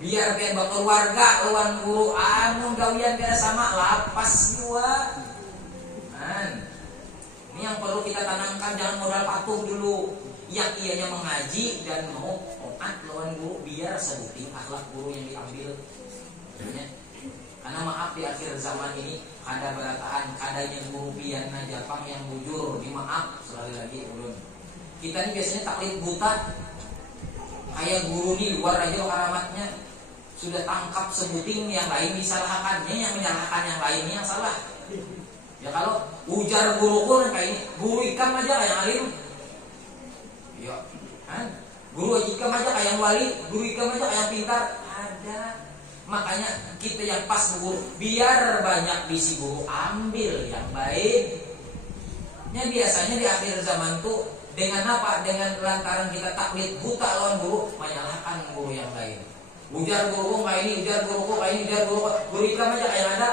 Biar pian berkeluarga lawan guru anu gawian kada sama lapas jua. Ini yang perlu kita tanamkan, jangan modal patuh dulu. Yang ianya mengaji dan mau taat lawan guru biar sebuting akhlak guru yang diambil. Karena maaf di akhir zaman ini ada berataan kadanya guru pian Jepang yang bujur, di maaf sekali lagi ulun. Kita ini biasanya taklid buta. Kayak guru di luar aja karamatnya sudah tangkap sebuting yang lain disalahkannya, yang menyalahkan yang lainnya yang salah. Ya kalau ujar guruku kayak ini, guru ikam aja kayak alim. Ya, kan? Guru ikam aja kayak wali, guru ikam aja kayak pintar. Ada. Makanya kita yang pas guru, biar banyak bisi guru, ambil yang baik. Ya biasanya di akhir zaman tuh dengan apa? Dengan lantaran kita taklid buta lawan guru, menyalahkan guru yang lain. Ujar guruku kayak ini, ujar guruku kayak ini, ujar guru ikam aja kayak ada.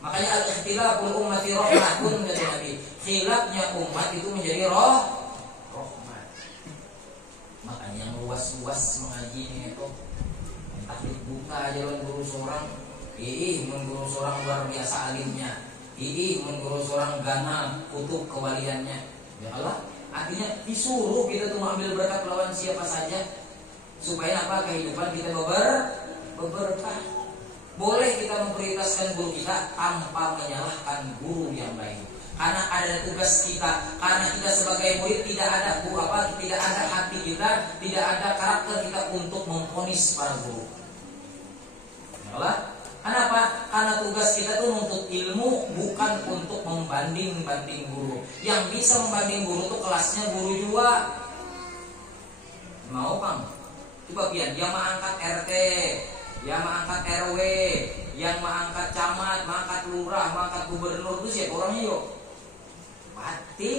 Makanya al-ikhtilaful ummati rahmatun kata Nabi. Khilafnya umat itu menjadi rahmat. Makanya yang luas-luas mengaji ini itu taklid buta aja lawan guru seorang. Mengguru seorang luar biasa alimnya. Mengguru seorang ganal kutub kewaliannya. Ya Allah, artinya disuruh kita tuh mengambil berkat lawan siapa saja supaya apa kehidupan kita berberkah. Boleh kita memprioritaskan guru kita tanpa menyalahkan guru yang lain. Karena ada tugas kita. Karena kita sebagai murid tidak ada tidak ada hati kita, tidak ada karakter kita untuk memvonis para guru. Ya Allah. Kenapa? Karena tugas kita tuh menuntut ilmu, bukan untuk membanding-banding guru. Yang bisa membanding guru tuh kelasnya guru juga. Mau Bang? Coba pian, yang mengangkat RT, yang mengangkat RW, yang mengangkat camat, mengangkat lurah, mengangkat gubernur itu siapa orangnya yuk? Pati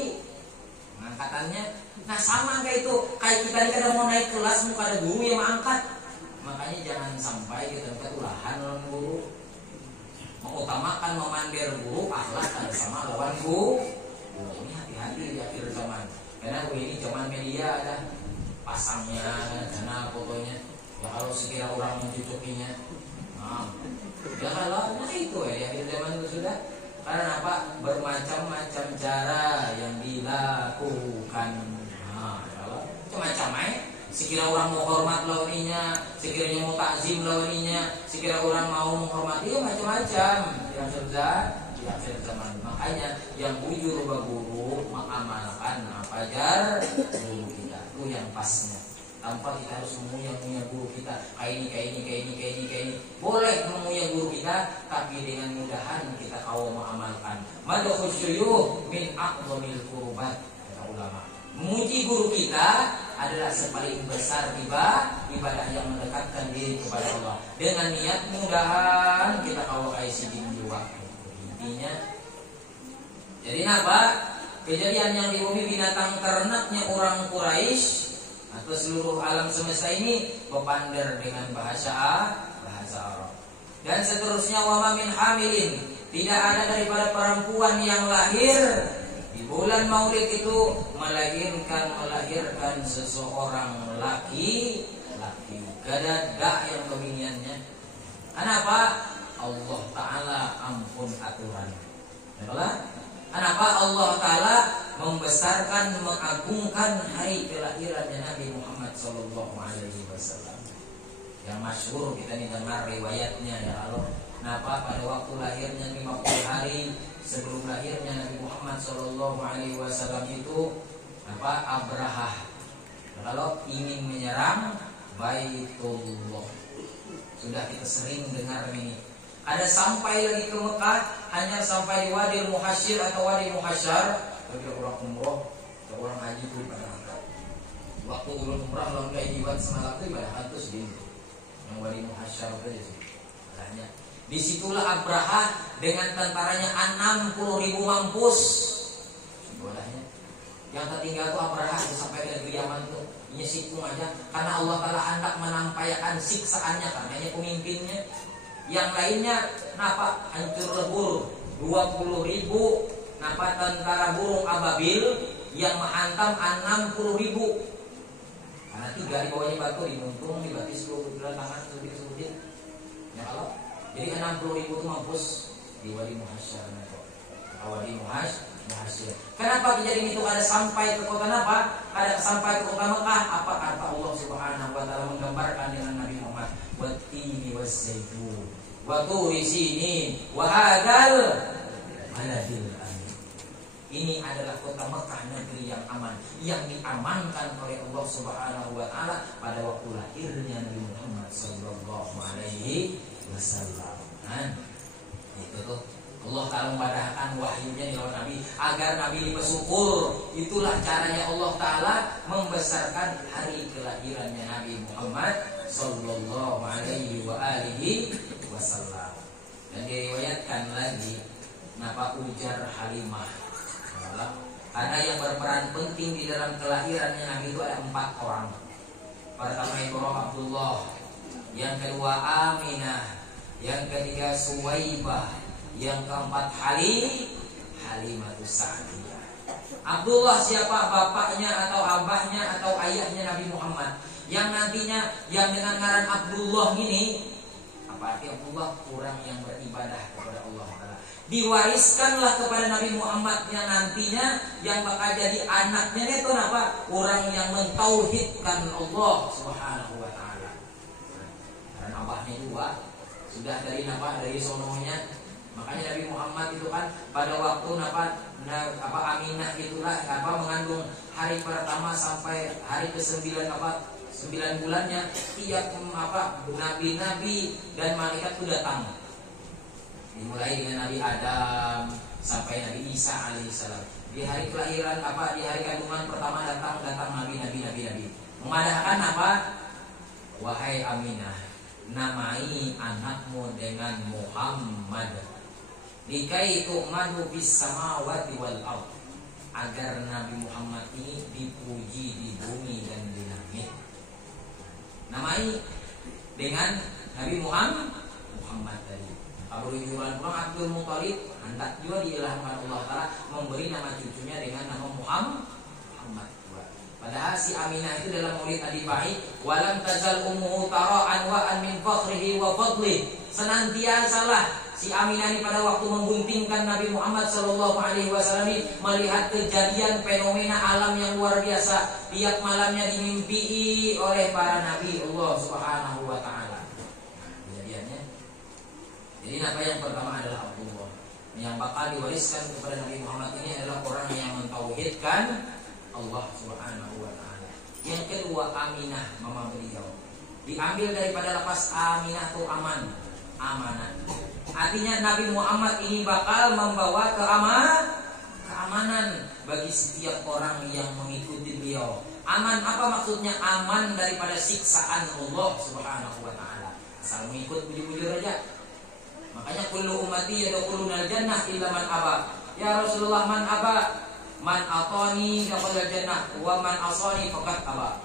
pengangkatannya. Nah sama kayak itu, kayak kita ini kadang mau naik kelas muka ada guru yang mengangkat. Makanya jangan sampai kita ulahan lawan guru. Mengutamakan memandir guru, akhlak ada sama lawan guru. Ini hati-hati di akhir zaman. Karena ini zaman media ada pasangnya, channel fotonya. Ya kalau sekira orang mencucukinya, ya kalau itu ya di akhir zaman itu sudah. Karena apa? Bermacam-macam cara yang dilakukan. Kalau macam-macam sekira orang mau hormat launinya, sekiranya mau takzim launinya, sekira orang mau menghormati ya macam-macam yang terjadi di akhir zaman. Makanya yang bujur guru mengamalkan apa ajar guru kita itu yang pasnya. Tanpa kita harus memuja guru kita kayak ini. Boleh memuja guru kita, tapi dengan mudahan kita kau mengamalkan. Madhul syuyukh min aqdhamil qurbat kata ulama. Memuji guru kita adalah sepaling besar ibadah yang mendekatkan diri kepada Allah. Dengan niat mudahan kita kau kaisi jiwa. Intinya, jadi apa? Kejadian yang di bumi binatang ternaknya orang Quraisy atau seluruh alam semesta ini bepander dengan bahasa Arab. Dan seterusnya wama min hamilin, tidak ada daripada perempuan yang lahir di bulan Maulid itu melahirkan seseorang laki. Gadadak yang keminiannya. Kenapa? Allah Ta'ala ampun aturan. Kenapa Allah Ta'ala membesarkan, mengagungkan hari kelahirannya Nabi Muhammad SAW. Yang masyhur kita nih dengar riwayatnya ya Allah. Kenapa pada waktu lahirnya 50 hari sebelum lahirnya Nabi Muhammad SAW itu Abrahah kalau ingin menyerang Baitullah. Sudah kita sering dengar ini. Ada sampai lagi ke Mekah, hanya sampai di Wadi Muhasyir atau Wadi Muhasyar. Bagi orang umroh, atau orang haji itu pada waktu ulun umrah lawan kehidupan semalam itu ibadah itu sedih. Yang Wadi Muhasyar itu sih. Adanya. Disitulah Abraha dengan tentaranya 60.000 mampus. Bolehnya. Yang tertinggal itu Abraha sampai ke negeri Yaman itu nyesikung aja karena Allah Ta'ala hendak menampaikan siksaannya karenanya pemimpinnya. Yang lainnya kenapa hancur lebur 20.000 kenapa tentara burung ababil yang menghantam 60.000 karena 3 di bawahnya batu dimuntung dibatis 20 tangan disebut ya Allah. Jadi 60.000 itu mampus di Wadi Muhasyar. Wadi Muhasyir. Kenapa kejadian itu ada sampai ke kota apa? Ada sampai ke kota Mekah. Apa kata Allah Subhanahu wa Ta'ala menggambarkan dengan Nabi Muhammad? Wattini waszaitun wa turi sinin wa hadal baladil amin. Ini adalah kota Mekah, negeri yang aman, yang diamankan oleh Allah Subhanahu wa Ta'ala pada waktu lahirnya Nabi Muhammad sallallahu alaihi wasallam. Itu tuh Allah Ta'ala memadahkan wahyunya di lawan Nabi agar Nabi bersyukur. Itulah caranya Allah Ta'ala membesarkan hari kelahirannya Nabi Muhammad Sallallahu Alaihi Wasallam. Dan diriwayatkan lagi kenapa ujar Halimah, karena yang berperan penting di dalam kelahirannya Nabi itu ada 4 orang. Pertama itu Abdullah, yang kedua Aminah, yang ketiga Suwaibah, yang keempat Halimatus Sa'diyah. Abdullah siapa? Bapaknya atau abahnya atau ayahnya Nabi Muhammad, yang nantinya yang dengan ngaran Abdullah ini, apa arti Abdullah? Orang yang beribadah kepada Allah Ta'ala. Diwariskanlah kepada Nabi Muhammad yang nantinya yang bakal jadi anaknya itu apa? Orang yang mentauhidkan Allah Subhanahu wa Ta'ala. Karena abahnya juga sudah dari sononya. Makanya Nabi Muhammad itu kan pada waktu Aminah itulah mengandung hari pertama sampai hari ke-9 9 bulannya, tiap nabi-nabi dan malaikat itu datang. Dimulai dengan Nabi Adam sampai Nabi Isa alaihissalam. Di hari kelahiran di hari kandungan pertama datang nabi. Memadahkan apa? Wahai Aminah, namai anakmu dengan Muhammad. Likai tu'madu bis samawati wal ardh, agar Nabi Muhammad ini dipuji di bumi dan di langit. Namai dengan Nabi Muhammad tadi. Abu Hurairah pulang Abdul Muthalib hendak juga diilhamkan Allah Ta'ala memberi nama cucunya dengan nama Muhammad. Padahal si Aminah itu dalam maulid Adibai, walam tazal ummuhu tara'an wa an min fakhrihi wa fadlih. Senantiasalah si Aminah ini pada waktu membuntingkan Nabi Muhammad Sallallahu Alaihi Wasallam melihat kejadian fenomena alam yang luar biasa. Tiap malamnya dimimpii oleh para nabi Allah Subhanahu Wa Taala. Kejadiannya. Jadi apa yang pertama adalah Abdullah, yang bakal diwariskan kepada Nabi Muhammad ini adalah orang yang mentauhidkan Allah Subhanahu Wa Taala. Yang kedua Aminah, mama beliau, diambil daripada lafaz Aminah itu amanah. Artinya Nabi Muhammad ini bakal membawa keamanan bagi setiap orang yang mengikuti beliau. Aman apa maksudnya? Aman daripada siksaan Allah Subhanahu Wa Taala. Asal mengikut bujur-bujur aja. Makanya kullu ummati yadkhulunal jannah illa man aba. Ya Rasulullah, man aba? Man atani dakhalal jannah wa man asani faqad aba.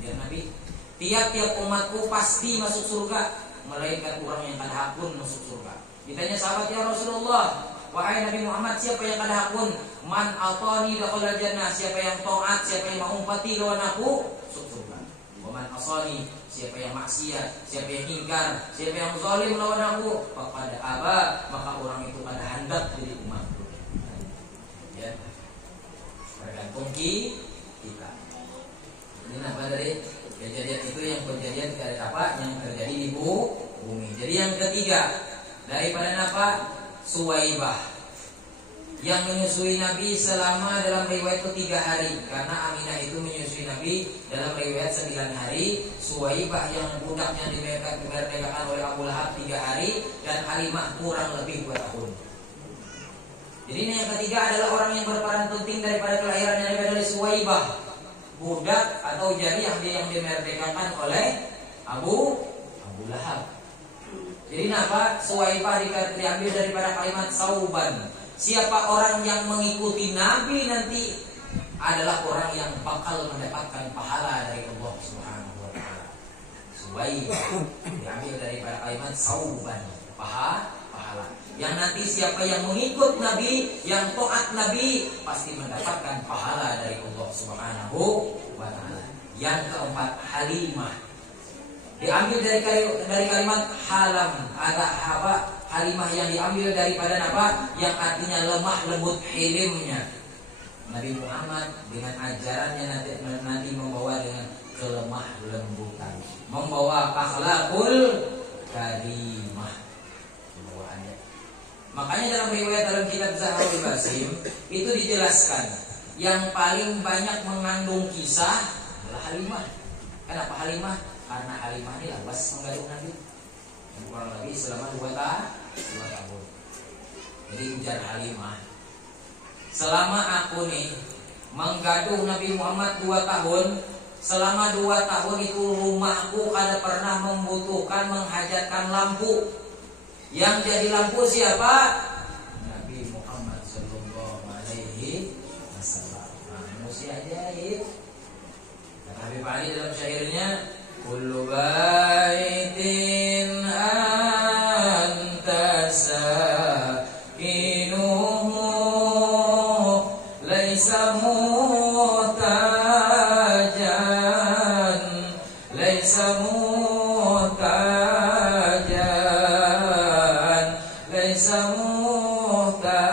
Ya Nabi, tiap-tiap umatku pasti masuk surga, melainkan orang yang kada hakun masuk surga. Ditanya sahabat, ya Rasulullah, wahai Nabi Muhammad, siapa yang kada hakun? Man atani dakhalal jannah, siapa yang taat, siapa yang mengumpati lawan aku, masuk surga. Wa man asani, siapa yang maksiat, siapa yang ingkar, siapa yang zalim lawan aku, faqad aba, maka orang itu kada hendak jadi umatku. Ya. Tergantung kita. Ini apa dari kejadian itu yang kejadian yang terjadi di bumi. Jadi yang ketiga daripada apa? Suwaibah, yang menyusui Nabi selama dalam riwayat itu 3 hari. Karena Aminah itu menyusui Nabi dalam riwayat 9 hari. Suwaibah yang budaknya dimerdekakan oleh Abu Lahab 3 hari. Dan Halimah kurang lebih 2 tahun. Jadi ini yang ketiga adalah orang yang berperan penting daripada kelahirannya Nabi dari Suwaibah, budak atau jari yang dimerdekakan oleh Abu Lahab. Jadi apa? Suwaibah diambil daripada kalimat sauban. Siapa orang yang mengikuti Nabi nanti adalah orang yang bakal mendapatkan pahala dari Allah Subhanahu Wa Taala. Suwaibah diambil daripada kalimat sauban, pahala. Yang nanti siapa yang mengikut Nabi, yang taat Nabi, pasti mendapatkan pahala dari Allah Subhanahu Wa Taala. Yang keempat Halimah, diambil dari kalimat halam, agak Halimah yang diambil daripada apa? Yang artinya lemah lembut, hilimnya. Nabi Muhammad dengan ajarannya nanti membawa dengan kelemah lembutan, membawa akhlakul karimah. Makanya dalam riwayat dalam kitab Zahrul Basim itu dijelaskan yang paling banyak mengandung kisah adalah Halimah. Kenapa Halimah? Karena Halimah ini lawas mengandung Nabi. Yang kurang lebih selama 2 tahun. Jadi ujar Halimah, selama aku nih menggaduh Nabi Muhammad 2 tahun, selama 2 tahun itu rumahku kada pernah membutuhkan menghajatkan lampu. Yang jadi lampu siapa? Nabi Muhammad sallallahu alaihi wasallam. Manusia ajaib. Kata Habib Ali dalam syairnya, kullu baitin anta sakinuhu laisa muhtajan laisa muhtajan laisa muhtajan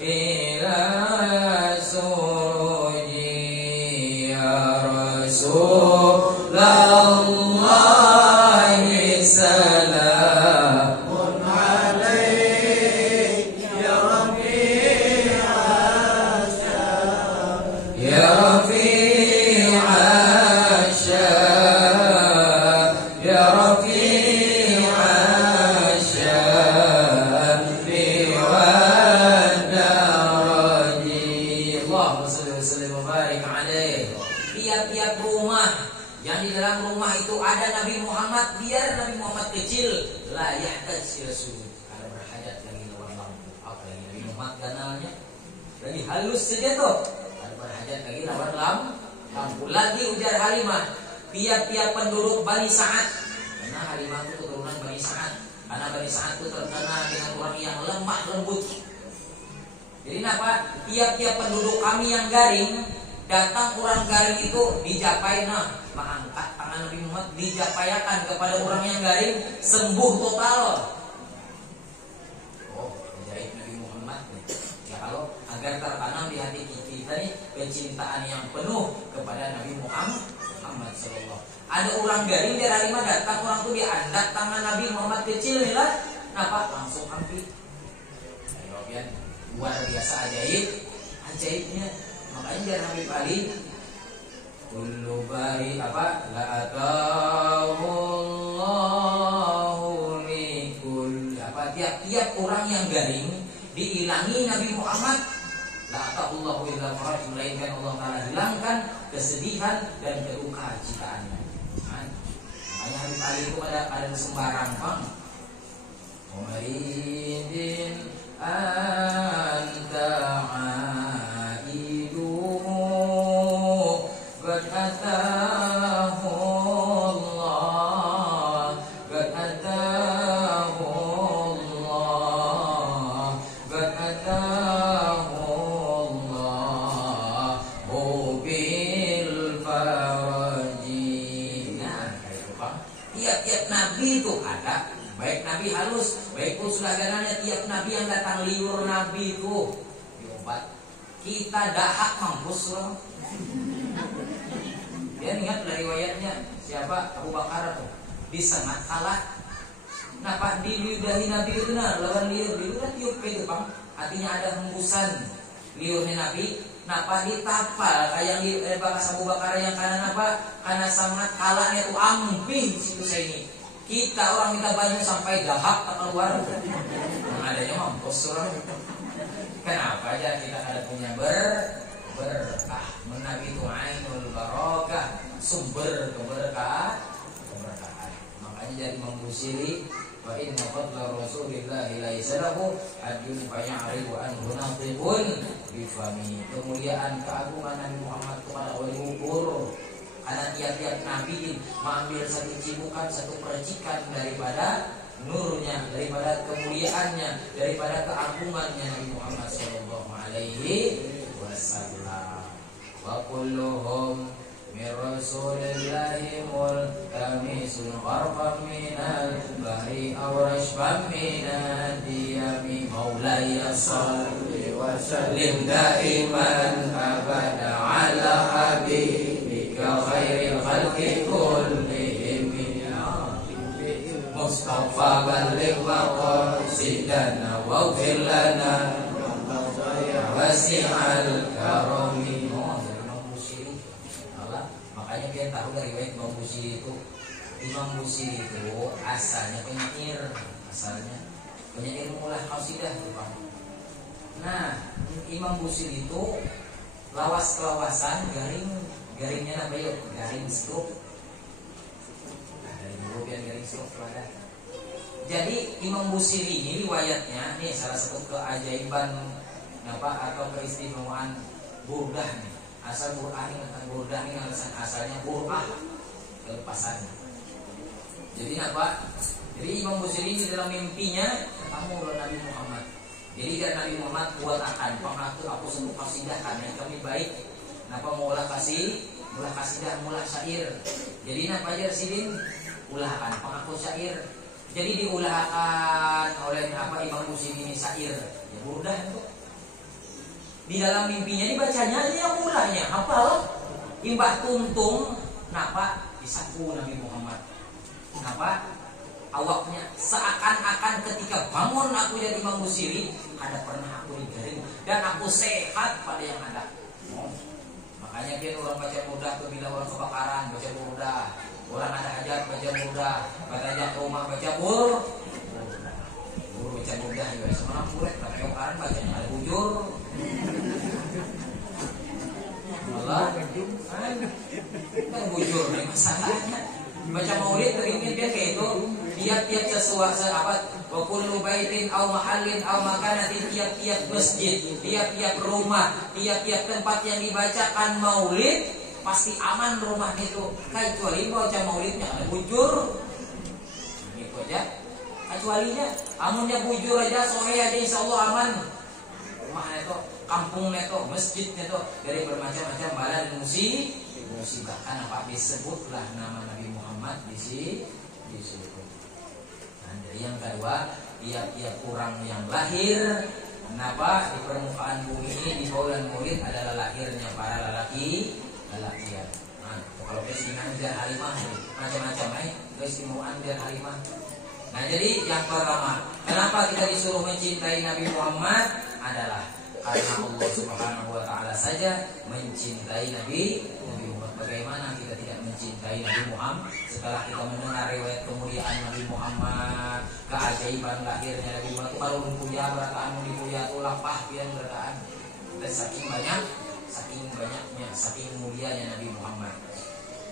ila suruji ya Rasulullah salamun alaik ya Rafi'asya ya Rafi'asya biwadaraji. Allahumma shalli wa sallim wa barik alaih. Tiap-tiap rumah yang di dalam rumah itu ada Nabi Muhammad, biar Nabi Muhammad kecil, la yahtaj ila sujud, ada berhajat lagi lawan lampu. Apa lagi Nabi Muhammad ganalnya lagi halus saja tuh, ada berhajat lagi lawan lampu. Lagi ujar Halimah, tiap-tiap penduduk Bani Sa'ad, karena Halimah itu keturunan Bani Sa'ad, karena Bani Sa'ad itu terkenal dengan orang yang lemah lembut. Jadi kenapa? Tiap-tiap penduduk kami yang garing, datang orang garing itu dijapai, mengangkat tangan Nabi Muhammad, dijapayakan kepada orang yang garing, sembuh total. Oh, ajaib Nabi Muhammad. Ya kalau agar tertanam di hati kita nih kecintaan yang penuh kepada Nabi Muhammad sallallahu. Ada orang garing dari Halimah datang, orang itu diandak tangan Nabi Muhammad kecil nih lah, kenapa? Langsung hampir. Ayo, luar biasa ajaibnya. Makanya dari Habib Ali, kullu bari apa? La atahullahu likul apa? Tiap-tiap orang yang garing diilangi Nabi Muhammad. La atahullahu illa faraj, melainkan Allah Taala hilangkan kesedihan dan keduka citaannya. Makanya Habib Ali itu ada sembarang pang. Umaridin anta Nabi halus, baik pun sudah gananya tiap Nabi yang datang liur Nabi itu diobat. Kita dahak mampus loh. Dia ingat dari riwayatnya siapa? Abu Bakar tuh disengat kalah. Kenapa diludahi Nabi itu lawan liur udah tiup itu bang. Artinya ada hembusan liurnya Nabi. Kenapa ditapal kayak bakas Abu Bakar yang kanan apa? Karena sangat kalahnya tuh ampih situ saya ini. Kita orang minta banyak sampai dahak tak keluar. Yang adanya mampus orang. Kenapa aja kita ada punya berkah. Nabi itu ainul barokah, sumber keberkahan. Makanya jadi membusiri wa inna fadla Rasulillahi laisa lahu adun faya'ribu anhu naqibun bifami. Kemuliaan keagungan Nabi Muhammad kepada wali ukur. Karena tiap-tiap Nabi mengambil satu cibukan, satu percikan daripada nurnya, daripada kemuliaannya, daripada keagungannya Nabi Muhammad sallallahu alaihi wasallam. Wa kulluhum min rasulillahi multamisun gharfan minal bahri aw rashfan minad diyami maulaya salli wa sallim daiman abada ala habib khairil khalqi kullihim Mustafa baligh maqasidana waghfir lana wasi'al karami. Makanya dia tahu dari riwayat Imam Busiri itu. Imam Busiri itu asalnya penyair, asalnya banyak ilmu lah qasidah tuh Pak. Nah, Imam Busiri itu lawas-lawasan garingnya apa yuk? Garing stroke. Nah, dari dulu garing stroke ada. Jadi Imam Busiri ini riwayatnya nih salah satu keajaiban apa atau keistimewaan burdah nih. Asal burdah ini asalnya burah kelepasannya. Jadi apa? Jadi Imam Busiri ini dalam mimpinya ketemu oleh Nabi Muhammad. Jadi dari Nabi Muhammad buat akan pengatur aku sebut kasidah karena kami baik. Napa maulah kasidah mulah syair. Jadi napa aja sidin ulahan pengaku syair. Jadi diulahkan oleh apa Imam Busiri ini syair. Ya burdah itu. Di dalam mimpinya dibacanya dia ulahnya. Apa? Imbah tuntung napa disapu Nabi Muhammad. Napa? Awaknya seakan-akan ketika bangun aku dari Imam Busiri ada pernah aku digaring dan aku sehat pada yang ada. Makanya dia orang baca mudah bila orang kebakaran baca mudah, orang ada hajat baca mudah, hajat rumah baca buru baca mudah juga semangat murid tapi kebakaran bacanya ada bujur. Allah kan bujur nih masalahnya. Baca maulid teringin dia kayak itu tiap-tiap sesuatu apa wa kullu baitin aw mahallin aw makanatin tiap-tiap masjid, tiap-tiap rumah, tiap-tiap tempat yang dibacakan maulid pasti aman rumah itu. Kecuali baca maulidnya ada bujur. Gitu aja. Kecualinya amunnya bujur aja sore aja insyaallah aman. Rumahnya itu, kampungnya itu, masjidnya itu dari bermacam-macam bala dan musibah. Kan apa disebutlah nama Nabi Muhammad di situ. Nah, dari yang kedua, tiap-tiap orang yang lahir, kenapa di permukaan bumi ini di bulan Maulid adalah lahirnya para lelaki. Nah, kalau keistimewaan dan halimah macam-macam keistimewaan dan halimah. Nah, jadi yang pertama, kenapa kita disuruh mencintai Nabi Muhammad adalah karena Allah Subhanahu wa taala saja mencintai Nabi Muhammad. Bagaimana kita tidak mencintai Nabi Muhammad setelah kita mendengar riwayat kemuliaan Nabi Muhammad, keajaiban lahirnya Nabi Muhammad, baru puja berataan dipuja tulah pian berataan. Dan saking banyaknya, saking mulianya Nabi Muhammad.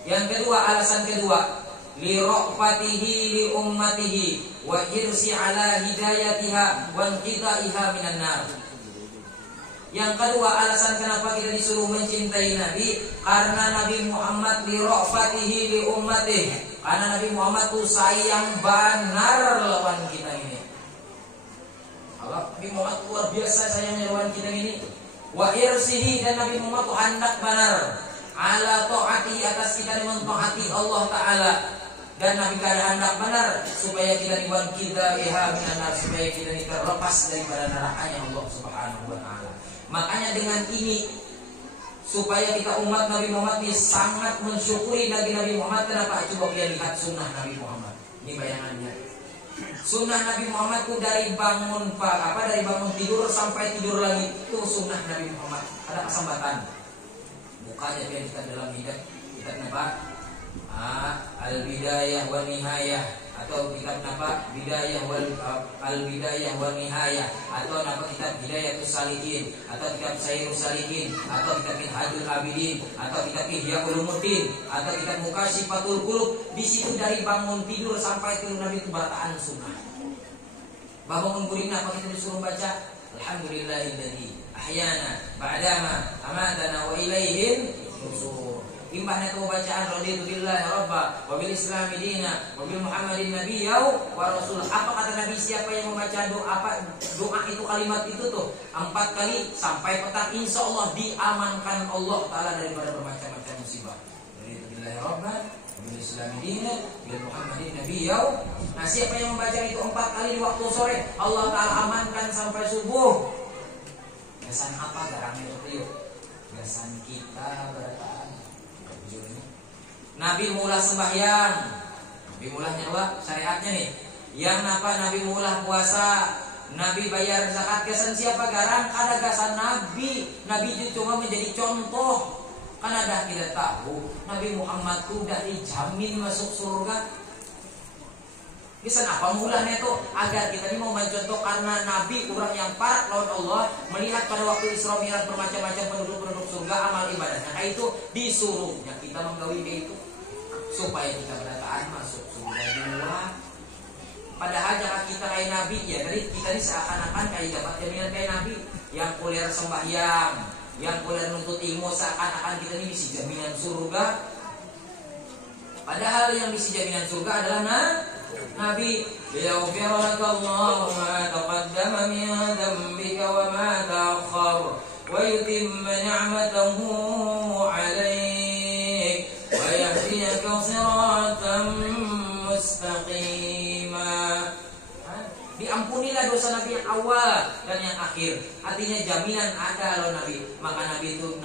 Yang kedua, alasan kedua, li ra'fatihi li ummatihi wa hirsi ala hidayatiha wa inqidaiha minan nar. Yang kedua alasan kenapa kita disuruh mencintai Nabi, karena Nabi Muhammad li ra'fatihi li ummatihi, karena Nabi Muhammad itu sayang benar lawan kita ini. Allah Nabi Muhammad luar biasa sayangnya lawan kita ini. Wa irsihi, dan Nabi Muhammad itu hendak benar ala taati, atas kita mentaati Allah Taala. Dan Nabi kada hendak benar supaya kita diwan kita minan, supaya kita terlepas daripada nerakanya Allah Subhanahu wa taala. Makanya dengan ini supaya kita umat Nabi Muhammad ini sangat mensyukuri Nabi Muhammad. Kenapa? Coba kita lihat sunnah Nabi Muhammad. Ini bayangannya. Sunnah Nabi Muhammad itu dari bangun tidur sampai tidur lagi, itu sunnah Nabi Muhammad. Ada kesempatan. Bukanya dia kita dalam hidup kita nampak Al-Bidayah wa Nihayah, atau kitab napa Bidayah wal Al-Bidayah wa Nihayah, atau napa kitab Hidayatus Salikin, atau kitab Sayyidus Salikin, atau kitab Minhajul Abidin, atau kitab Ihya Ulumuddin, atau kitab Mukasyifatul Qulub. Di situ dari bangun tidur sampai tidur Nabi itu barataan sunnah. Bangun kuring apa kita disuruh baca Alhamdulillahilladzi ahyana ba'dama amatana wa ilaihin nusur. Imbahnya itu bacaan raditu billahi rabba wa bil islami dina wa bil muhammadin nabiyya wa rasul. Apa kata Nabi, siapa yang membaca doa itu, kalimat itu tuh 4 kali sampai petang, insyaallah diamankan Allah taala daripada bermacam-macam musibah. Raditu billahi rabba wa bil islami dina bil muhammadin nabiyya. Nah, siapa yang membaca itu 4 kali di waktu sore, Allah taala amankan sampai subuh. Gasan apa garangnya itu? Gasan kita berataan. Nabi mulai sembahyang, Nabi mulai nyawa syariatnya nih. Yang napa Nabi mulai puasa, Nabi bayar zakat. Gasan siapa garang? Kada gasan Nabi. Nabi itu cuma menjadi contoh. Karena dah kita tahu Nabi Muhammad itu dah dijamin masuk surga. Bisa apa mulanya itu agar kita ini mau mencontoh karena Nabi orang yang parah lawan Allah melihat pada waktu Isra Mi'raj bermacam-macam penduduk surga amal ibadahnya. Nah itu disuruhnya kita menggawi itu supaya kita berdataan masuk surga dua. Padahal jangan kita kayak Nabi ya. Jadi kita ini seakan-akan kayak dapat jaminan kayak Nabi yang kuliah sembahyang, yang kuliah nuntut ilmu, seakan-akan kita ini bisa jaminan surga. Padahal yang bisa jaminan surga adalah Nabi. Liyaghfira lakallahu ma taqaddama min dhanbika wa ma ta'akhkhar wa yutimma ni'matahu 'alaik wa yahdiyaka siratan mustaqima. Diampunilah dosa Nabi yang awal dan yang akhir. Artinya jaminan ada loh Nabi. Maka Nabi itu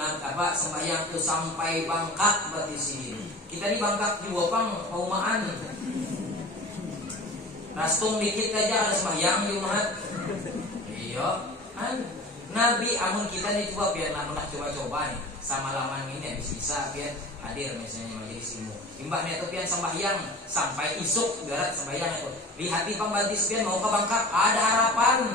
sembahyang itu sampai bangkak berarti sini. Kita ini bangkak di Wopang paumaan. Rastung dikit aja ada sembahyang di rumah. Iya, kan? Nabi amun kita nih coba biar nak coba-coba nih sama laman ini bisa biar hadir misalnya majelis ilmu. Imbahnya itu pian sembahyang sampai isuk garat sembahyang itu. Di hati pembantis pian mau ke bangkak ada harapan.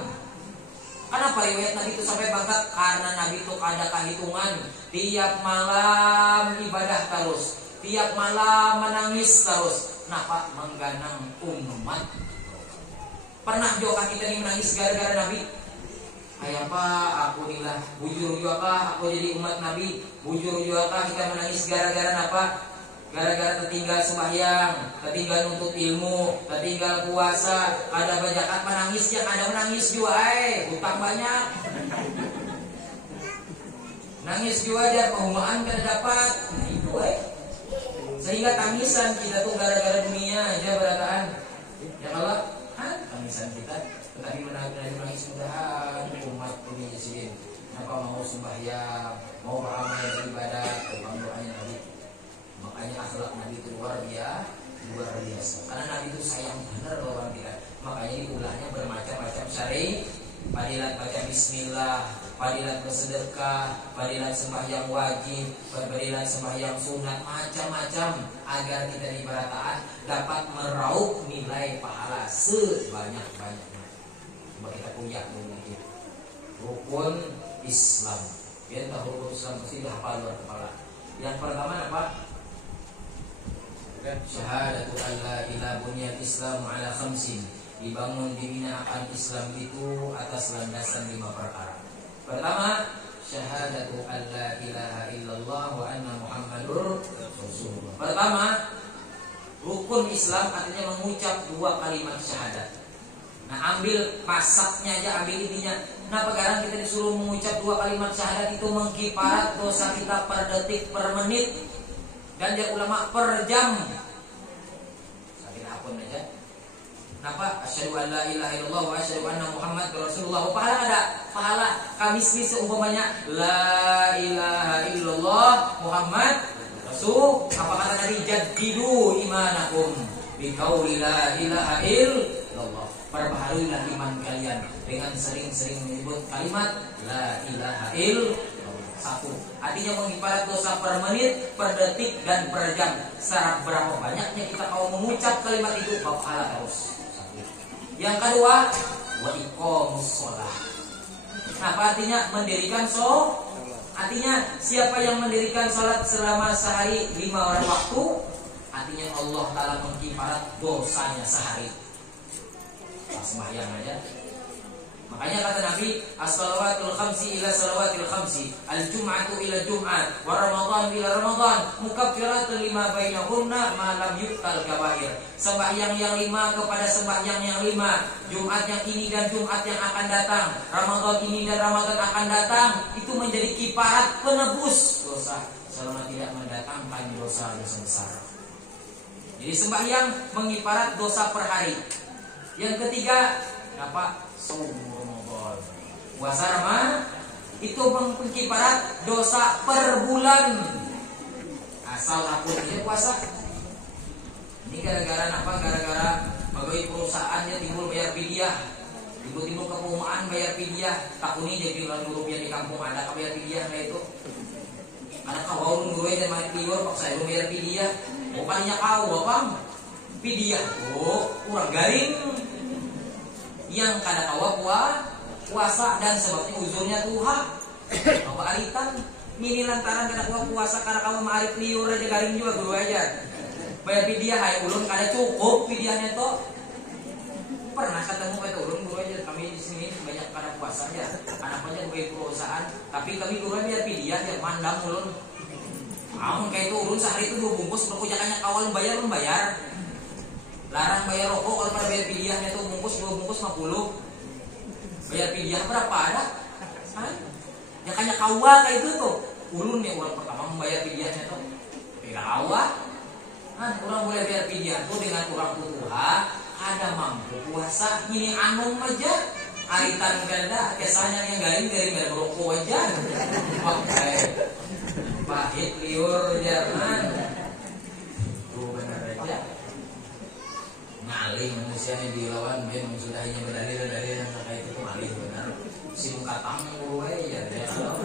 Kenapa riwayat Nabi itu sampai bangkak? Karena Nabi itu ada kehitungan tiap malam ibadah terus, tiap malam menangis terus. Napa mengganang umat? Pernah juga kita ini menangis gara-gara Nabi? Ayah Pak, aku inilah bujur juga Pak, aku jadi umat Nabi. Bujur juga Pak, kita menangis gara-gara apa? Gara-gara tertinggal sembahyang, tertinggal nuntut ilmu, tertinggal puasa, ada bajakan menangis yang ada menangis juga, hutang banyak. Nangis juga aja, pengumaan kada dapat. Nah itu sehingga tangisan kita tuh gara-gara dunia aja berataan. Ya kalau tangisan kita, tetapi menangis mudahan umat dunia sini. Apa mau sembahyang, mau beramal beribadah, mau doanya Nabi. Makanya akhlak Nabi itu luar biasa. Karena Nabi itu sayang benar orang kita. Makanya diulahnya bermacam-macam syari. Padilat baca bismillah, padilat bersedekah, padilat sembahyang wajib, padilat sembahyang sunat, macam-macam agar kita di berataan dapat meraup nilai pahala sebanyak-banyaknya. Coba kita punya rukun Islam. Biar tahu rukun Islam pasti dah hafal luar kepala. Yang pertama apa? Syahadatu an la ilaha bunyal Islam ala khamsin. Dibangun dibina Islam itu atas landasan 5 perkara. Pertama, syahadatu an la ilaha illallah wa anna Muhammadur Rasulullah. Pertama, rukun Islam artinya mengucap 2 kalimat syahadat. Nah, ambil pasaknya aja, ambil intinya. Kenapa sekarang kita disuruh mengucap 2 kalimat syahadat itu mengkiparat dosa kita per detik, per menit, dan dia ulama per jam. Sakit akun aja. Kenapa? Asyhadu an la ilaha illallah wa asyhadu anna Muhammadar Rasulullah. Pahala ada? Pahala kamismi seumpamanya la ilaha illallah Muhammad Rasul. Apa kata Nabi? Jaddidu imanakum bi qauli la ilaha illallah. Perbaharuilah iman kalian dengan sering-sering menyebut kalimat la ilaha illallah. 1. Artinya mengibarat dosa per menit, per detik, dan per jam. Secara berapa banyaknya kita mau mengucap kalimat itu, pahala terus. Yang kedua, wa iqamus shalah. Nah, apa artinya mendirikan Artinya siapa yang mendirikan salat selama sehari 5 orang waktu, artinya Allah Ta'ala mengkiparat dosanya sehari. Pas sembahyang aja. Makanya kata Nabi, as-salawatul khamsi ila salawatil khamsi, al-jum'atu ila jum'at, wa ramadhan ila ramadhan, mukaffiratun lima bainahunna ma lam yuqtal kabair. Sembahyang yang 5 kepada sembahyang yang 5, Jumat yang ini dan Jumat yang akan datang, Ramadan ini dan Ramadan akan datang, itu menjadi kiparat penebus dosa selama tidak mendatangkan dosa besar. Jadi sembahyang mengiparat dosa per hari. Yang ketiga, apa? Saum Ramadan. Puasa Ramadan itu mengkiparat dosa per bulan. Asal aku dia puasa. Ini gara-gara apa? Gara-gara pegawai perusahaannya timbul bayar pidyah. Timbul ke perumahan bayar pidyah. Takuni jadi rupiah di kampung ada bayar pidyah itu. Anak kau gue dan main tidur paksa bayar pidyah. Bukannya kau, Bang. Pidiah tuh urang garing yang kada kawa puasa dan sebabnya uzurnya tuha. Apa aritan mini lantaran kada kawa puasa kada kawa ma'arif liur aja garing juga guru aja. Bayar pidiah hay ulun kada cukup pidiahnya to. Pernah ketemu kata ulun guru aja kami di sini banyak kada puasa aja. Anak aja sebagai perusahaan, tapi kami guru biar pidiah ya mandang ulun. Amun kayak itu ulun sehari itu 2 bungkus berkujakannya kawal bayar. Larang bayar rokok kalau pada bayar pidiahnya tuh bungkus 2 bungkus 50. Bayar pidiah berapa ada? Ya kayaknya kawa kayak itu tuh. Ulun nih orang pertama membayar pidiahnya tuh. Kawa. Orang boleh bayar pidiah tuh dengan orang tua ada mampu puasa ini anum aja. Aritan ganda kesannya yang garing gak berokok aja. Oke. Pahit liur jangan. Tuh benar aja. Ngalih manusia yang dilawan dia mensudahinya berdalil yang terkait itu ngalih benar. Si muka tanggung gue ya dia kalau.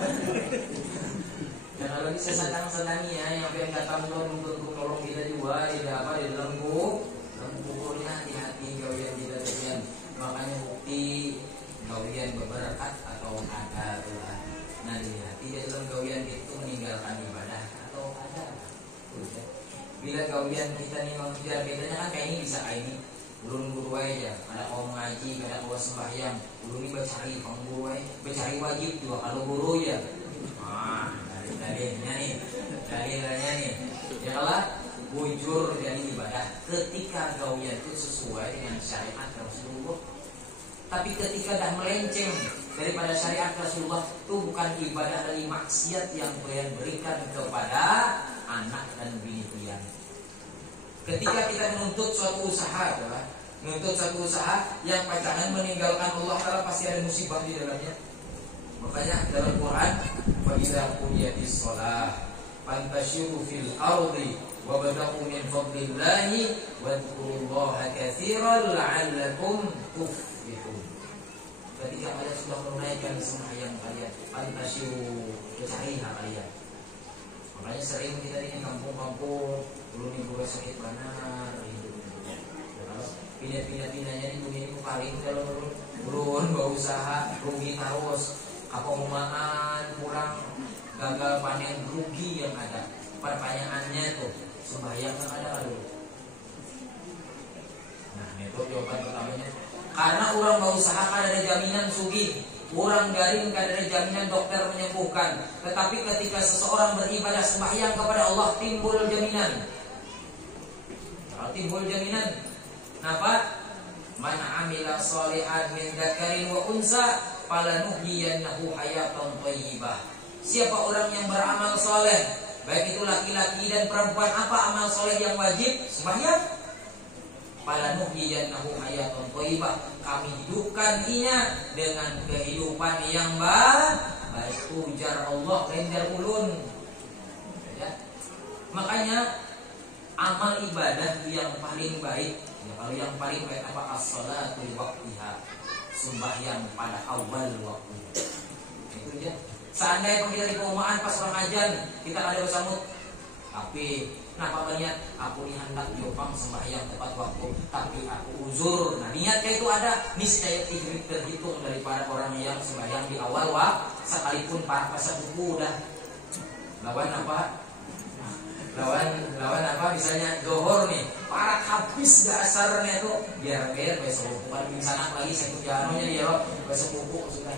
Dan kalau bisa sedang-sedangnya yang pengen datang untuk tolong kita juga di dalam bukunya hati-hati gawian kita sekian. Makanya bukti gawian berberkat atau ada Tuhan. Nah dilihat di dalam gawian itu meninggalkan ibadah atau ada. Bila gawian kita nih mengejar kitanya kan kayak ini bisa kayak ini. Ulun guru aja, ada kau mengaji, ada kau sembahyang. Ulun ini bercari pengguru aja, bercari wajib juga kalau guru ya. Dalilnya nih, ialah bujur dari ibadah ketika gawian itu sesuai dengan syariat Rasulullah. Tapi ketika dah melenceng daripada syariat Rasulullah itu bukan ibadah dari maksiat yang kalian berikan kepada anak dan bini kalian. Ketika kita menuntut suatu usaha, yang pacangan meninggalkan Allah Taala pasti ada musibah di dalamnya. Makanya dalam Quran, "Wa idza qudiyatis shalah fantashiru fil ardi wabtaghu min fadlillahi wadhkurullaha katsiran la'allakum tuflihun." Ketika kalian sudah menunaikan sembahyang kalian, fantashiru, bercarilah kalian. Makanya sering kita di kampung-kampung belum minggu sakit benar hidup. Kalau pindah-pindahnya di dunia itu paling kalau belum berusaha rugi terus, kepomaan kurang, gagal panen rugi yang ada. Pertanyaannya tuh sembahyang yang ada lalu. Nah itu jawaban pertamanya. Karena orang berusaha kan ada jaminan sugih. Orang garing gak ada jaminan dokter menyembuhkan. Tetapi ketika seseorang beribadah sembahyang kepada Allah timbul jaminan. Timbul jaminan. Kenapa? Man amila sholihan min dzakarin wa unsa falanuhyiyannahu hayatan thayyibah. Siapa orang yang beramal soleh, baik itu laki-laki dan perempuan, apa amal soleh yang wajib? Sembahyang. Falanuhyiyannahu hayatan thayyibah. Kami hidupkan ia dengan kehidupan yang baik. Ujar Allah lender ulun. Ya. Makanya amal ibadah yang paling baik, ya, kalau yang paling baik apa? As-shalatu li waqtiha, sembahyang pada awal waktu. Itu dia. Seandainya kita di perumahan pas orang ajan kita ada bersambut, tapi kenapa berniat aku hendak diopang sembahyang tepat waktu, tapi aku uzur. Nah niatnya itu ada, niscaya terhitung daripada orang yang sembahyang di awal waktu, sekalipun para sepupu udah lawan apa? Lawan apa misalnya zohor nih, para habis dasarnya tuh biar besok bukan pingsan lagi sekujanunya dia besok pupuk sudah.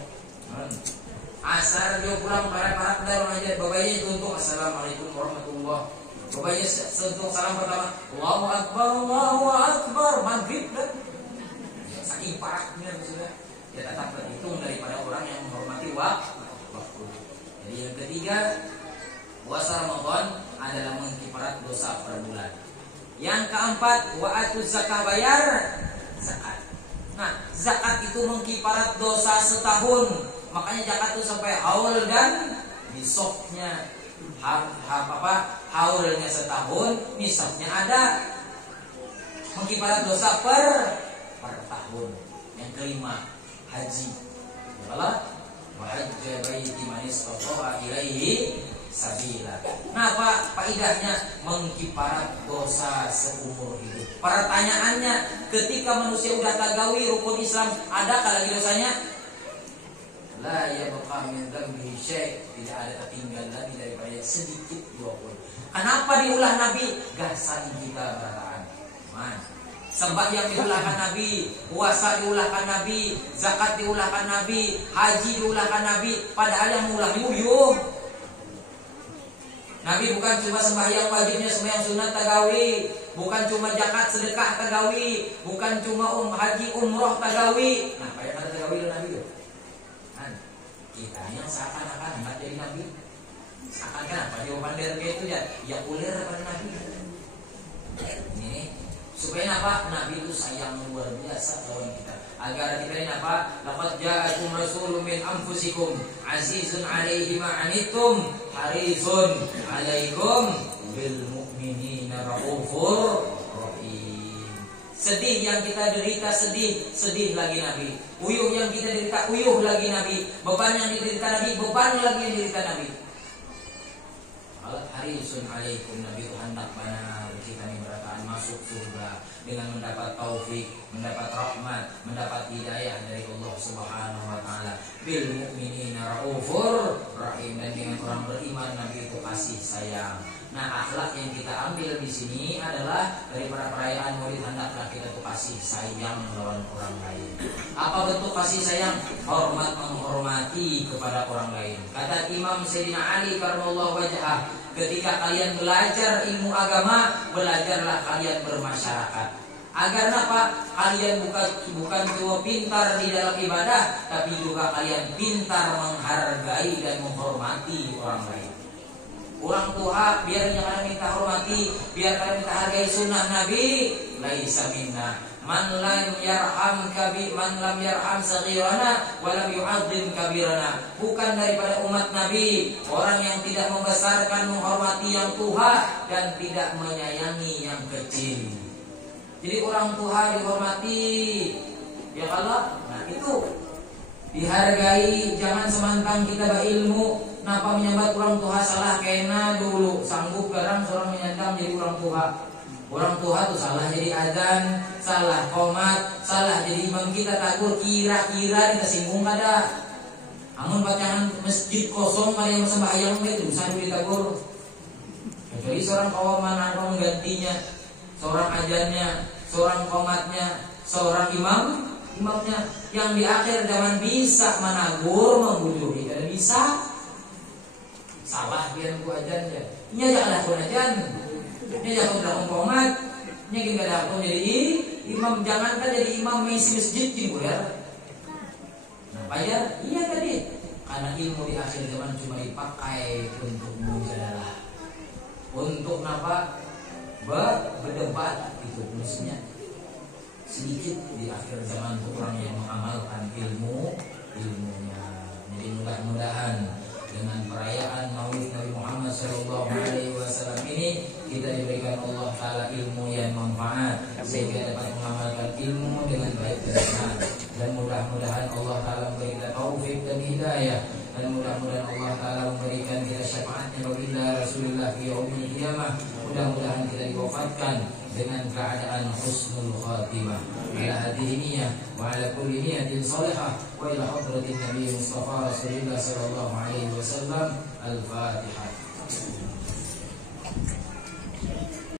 Asar dia pulang para darah aja babanya untuk assalamualaikum warahmatullah. Babanya sentuh salam pertama, Allahu akbar maghrib dan saking paraknya sudah. Ya tetap terhitung daripada orang yang menghormati waktu. Jadi yang ketiga, puasa Ramadan adalah mengkifarat dosa per bulan. Yang keempat, wa'atu zakah, bayar zakat. Nah, zakat itu mengkifarat dosa setahun. Makanya zakat itu sampai haul dan nisabnya. Haulnya setahun, nisabnya ada. Mengkifarat dosa per tahun. Yang kelima, haji. Ya Allah, wa hajja baiti man istata'a ilaihi sabila. Kenapa? Faidahnya mengkiparat dosa seumur hidup. Pertanyaannya, ketika manusia udah tagawi rukun Islam, adakah lagi dosanya? La yabqa min dzambi syai', tidak ada tertinggal lagi daripada sedikit dua pun. Kenapa diulah Nabi? Gasan kita berataan. Sembahyang diulahkan Nabi, puasa diulahkan Nabi, zakat diulahkan Nabi, haji diulahkan Nabi. Padahal yang mengulah yuyuh. Nabi bukan cuma sembahyang wajibnya, sembahyang sunat tagawi, bukan cuma zakat sedekah tagawi, bukan cuma haji umroh tagawi. Nah, banyak ada tagawi dan Nabi tuh. Kita yang seakan-akan nggak jadi Nabi, seakan-akan apa dia pandai kayak itu ya ulir pada Nabi. Ini supaya apa? Nabi itu sayang luar biasa lawan kita. Agar kita ini apa? Laqad ja'akum rasulun min anfusikum azizun 'alaihi ma 'anittum harisun 'alaikum bil mu'minina raufur rahim. Sedih yang kita derita sedih lagi Nabi. Uyuh yang kita derita uyuh lagi Nabi. Beban yang diderita Nabi, beban lagi yang diderita Nabi. Harisun 'alaikum, Nabi itu hendak mana kita ini berataan masuk surga dengan mendapat taufik, mendapat rahmat, mendapat hidayah dari Allah Subhanahu wa taala. Bil mu'minina raufur rahim, dan dengan orang beriman Nabi itu kasih sayang. Nah, akhlak yang kita ambil di sini adalah dari perayaan Maulid, hendaklah kita itu kasih sayang melawan orang lain. Apa bentuk kasih sayang? Hormat, menghormati kepada orang lain. Kata Imam Sayyidina Ali karramallahu wajhah, ketika kalian belajar ilmu agama, belajarlah kalian bermasyarakat. Agar apa? Kalian bukan cuma pintar di dalam ibadah, tapi juga kalian pintar menghargai dan menghormati orang lain. Orang tua biar kalian minta hormati, biar kalian minta hargai sunnah Nabi. Laisa minna man lam yarham saghirana wa lam yu'azzim kabirana. Bukan daripada umat Nabi orang yang tidak membesarkan, menghormati yang tua dan tidak menyayangi yang kecil. Jadi orang tua dihormati, ya kalau nah itu dihargai. Jangan semantang kita berilmu napa menyambat orang tua salah kena dulu sanggup garang seorang menyandang jadi orang tua. Orang tua tuh salah jadi azan, salah qomat, salah jadi imam kita takur kira-kira disinggung kada. Amun bacaan masjid kosong kada yang sembahyang itu bisa ditakur. Kecuali seorang kawaman atau menggantinya, seorang ajannya, seorang qomatnya, seorang imamnya yang di akhir zaman bisa menagur, membujuki, dan bisa salah biar ku ajan ya. Nya jangan aku ajan. Nya jangan aku qomat. Nya kita dah aku jadi imam, jangankan jadi imam mengisi masjid gitu ya. Nah, bayar iya tadi. Karena ilmu di akhir zaman cuma dipakai untuk mujadah. Untuk apa? Berdebat itu fungsinya. Sedikit di akhir zaman untuk orang yang mengamalkan ilmunya. Jadi mudah-mudahan dengan perayaan Maulid Nabi Muhammad SAW ini kita diberikan Allah Ta'ala ilmu yang manfaat sehingga dapat mengamalkan ilmu dengan baik dan benar. Dan mudah-mudahan Allah Ta'ala memberikan taufik dan hidayah, dan mudah-mudahan Allah Ta'ala memberikan kita syafaatnya baginda Rasulullah fi yaumil qiyamah. Mudah-mudahan kita diwafatkan dengan keadaan husnul khatimah. Ala hadhihi niyyah wa ala kulli niyatin salihah wa ila hadratin Nabi Mustafa Rasulullah sallallahu alaihi wasallam. Al-Fatihah.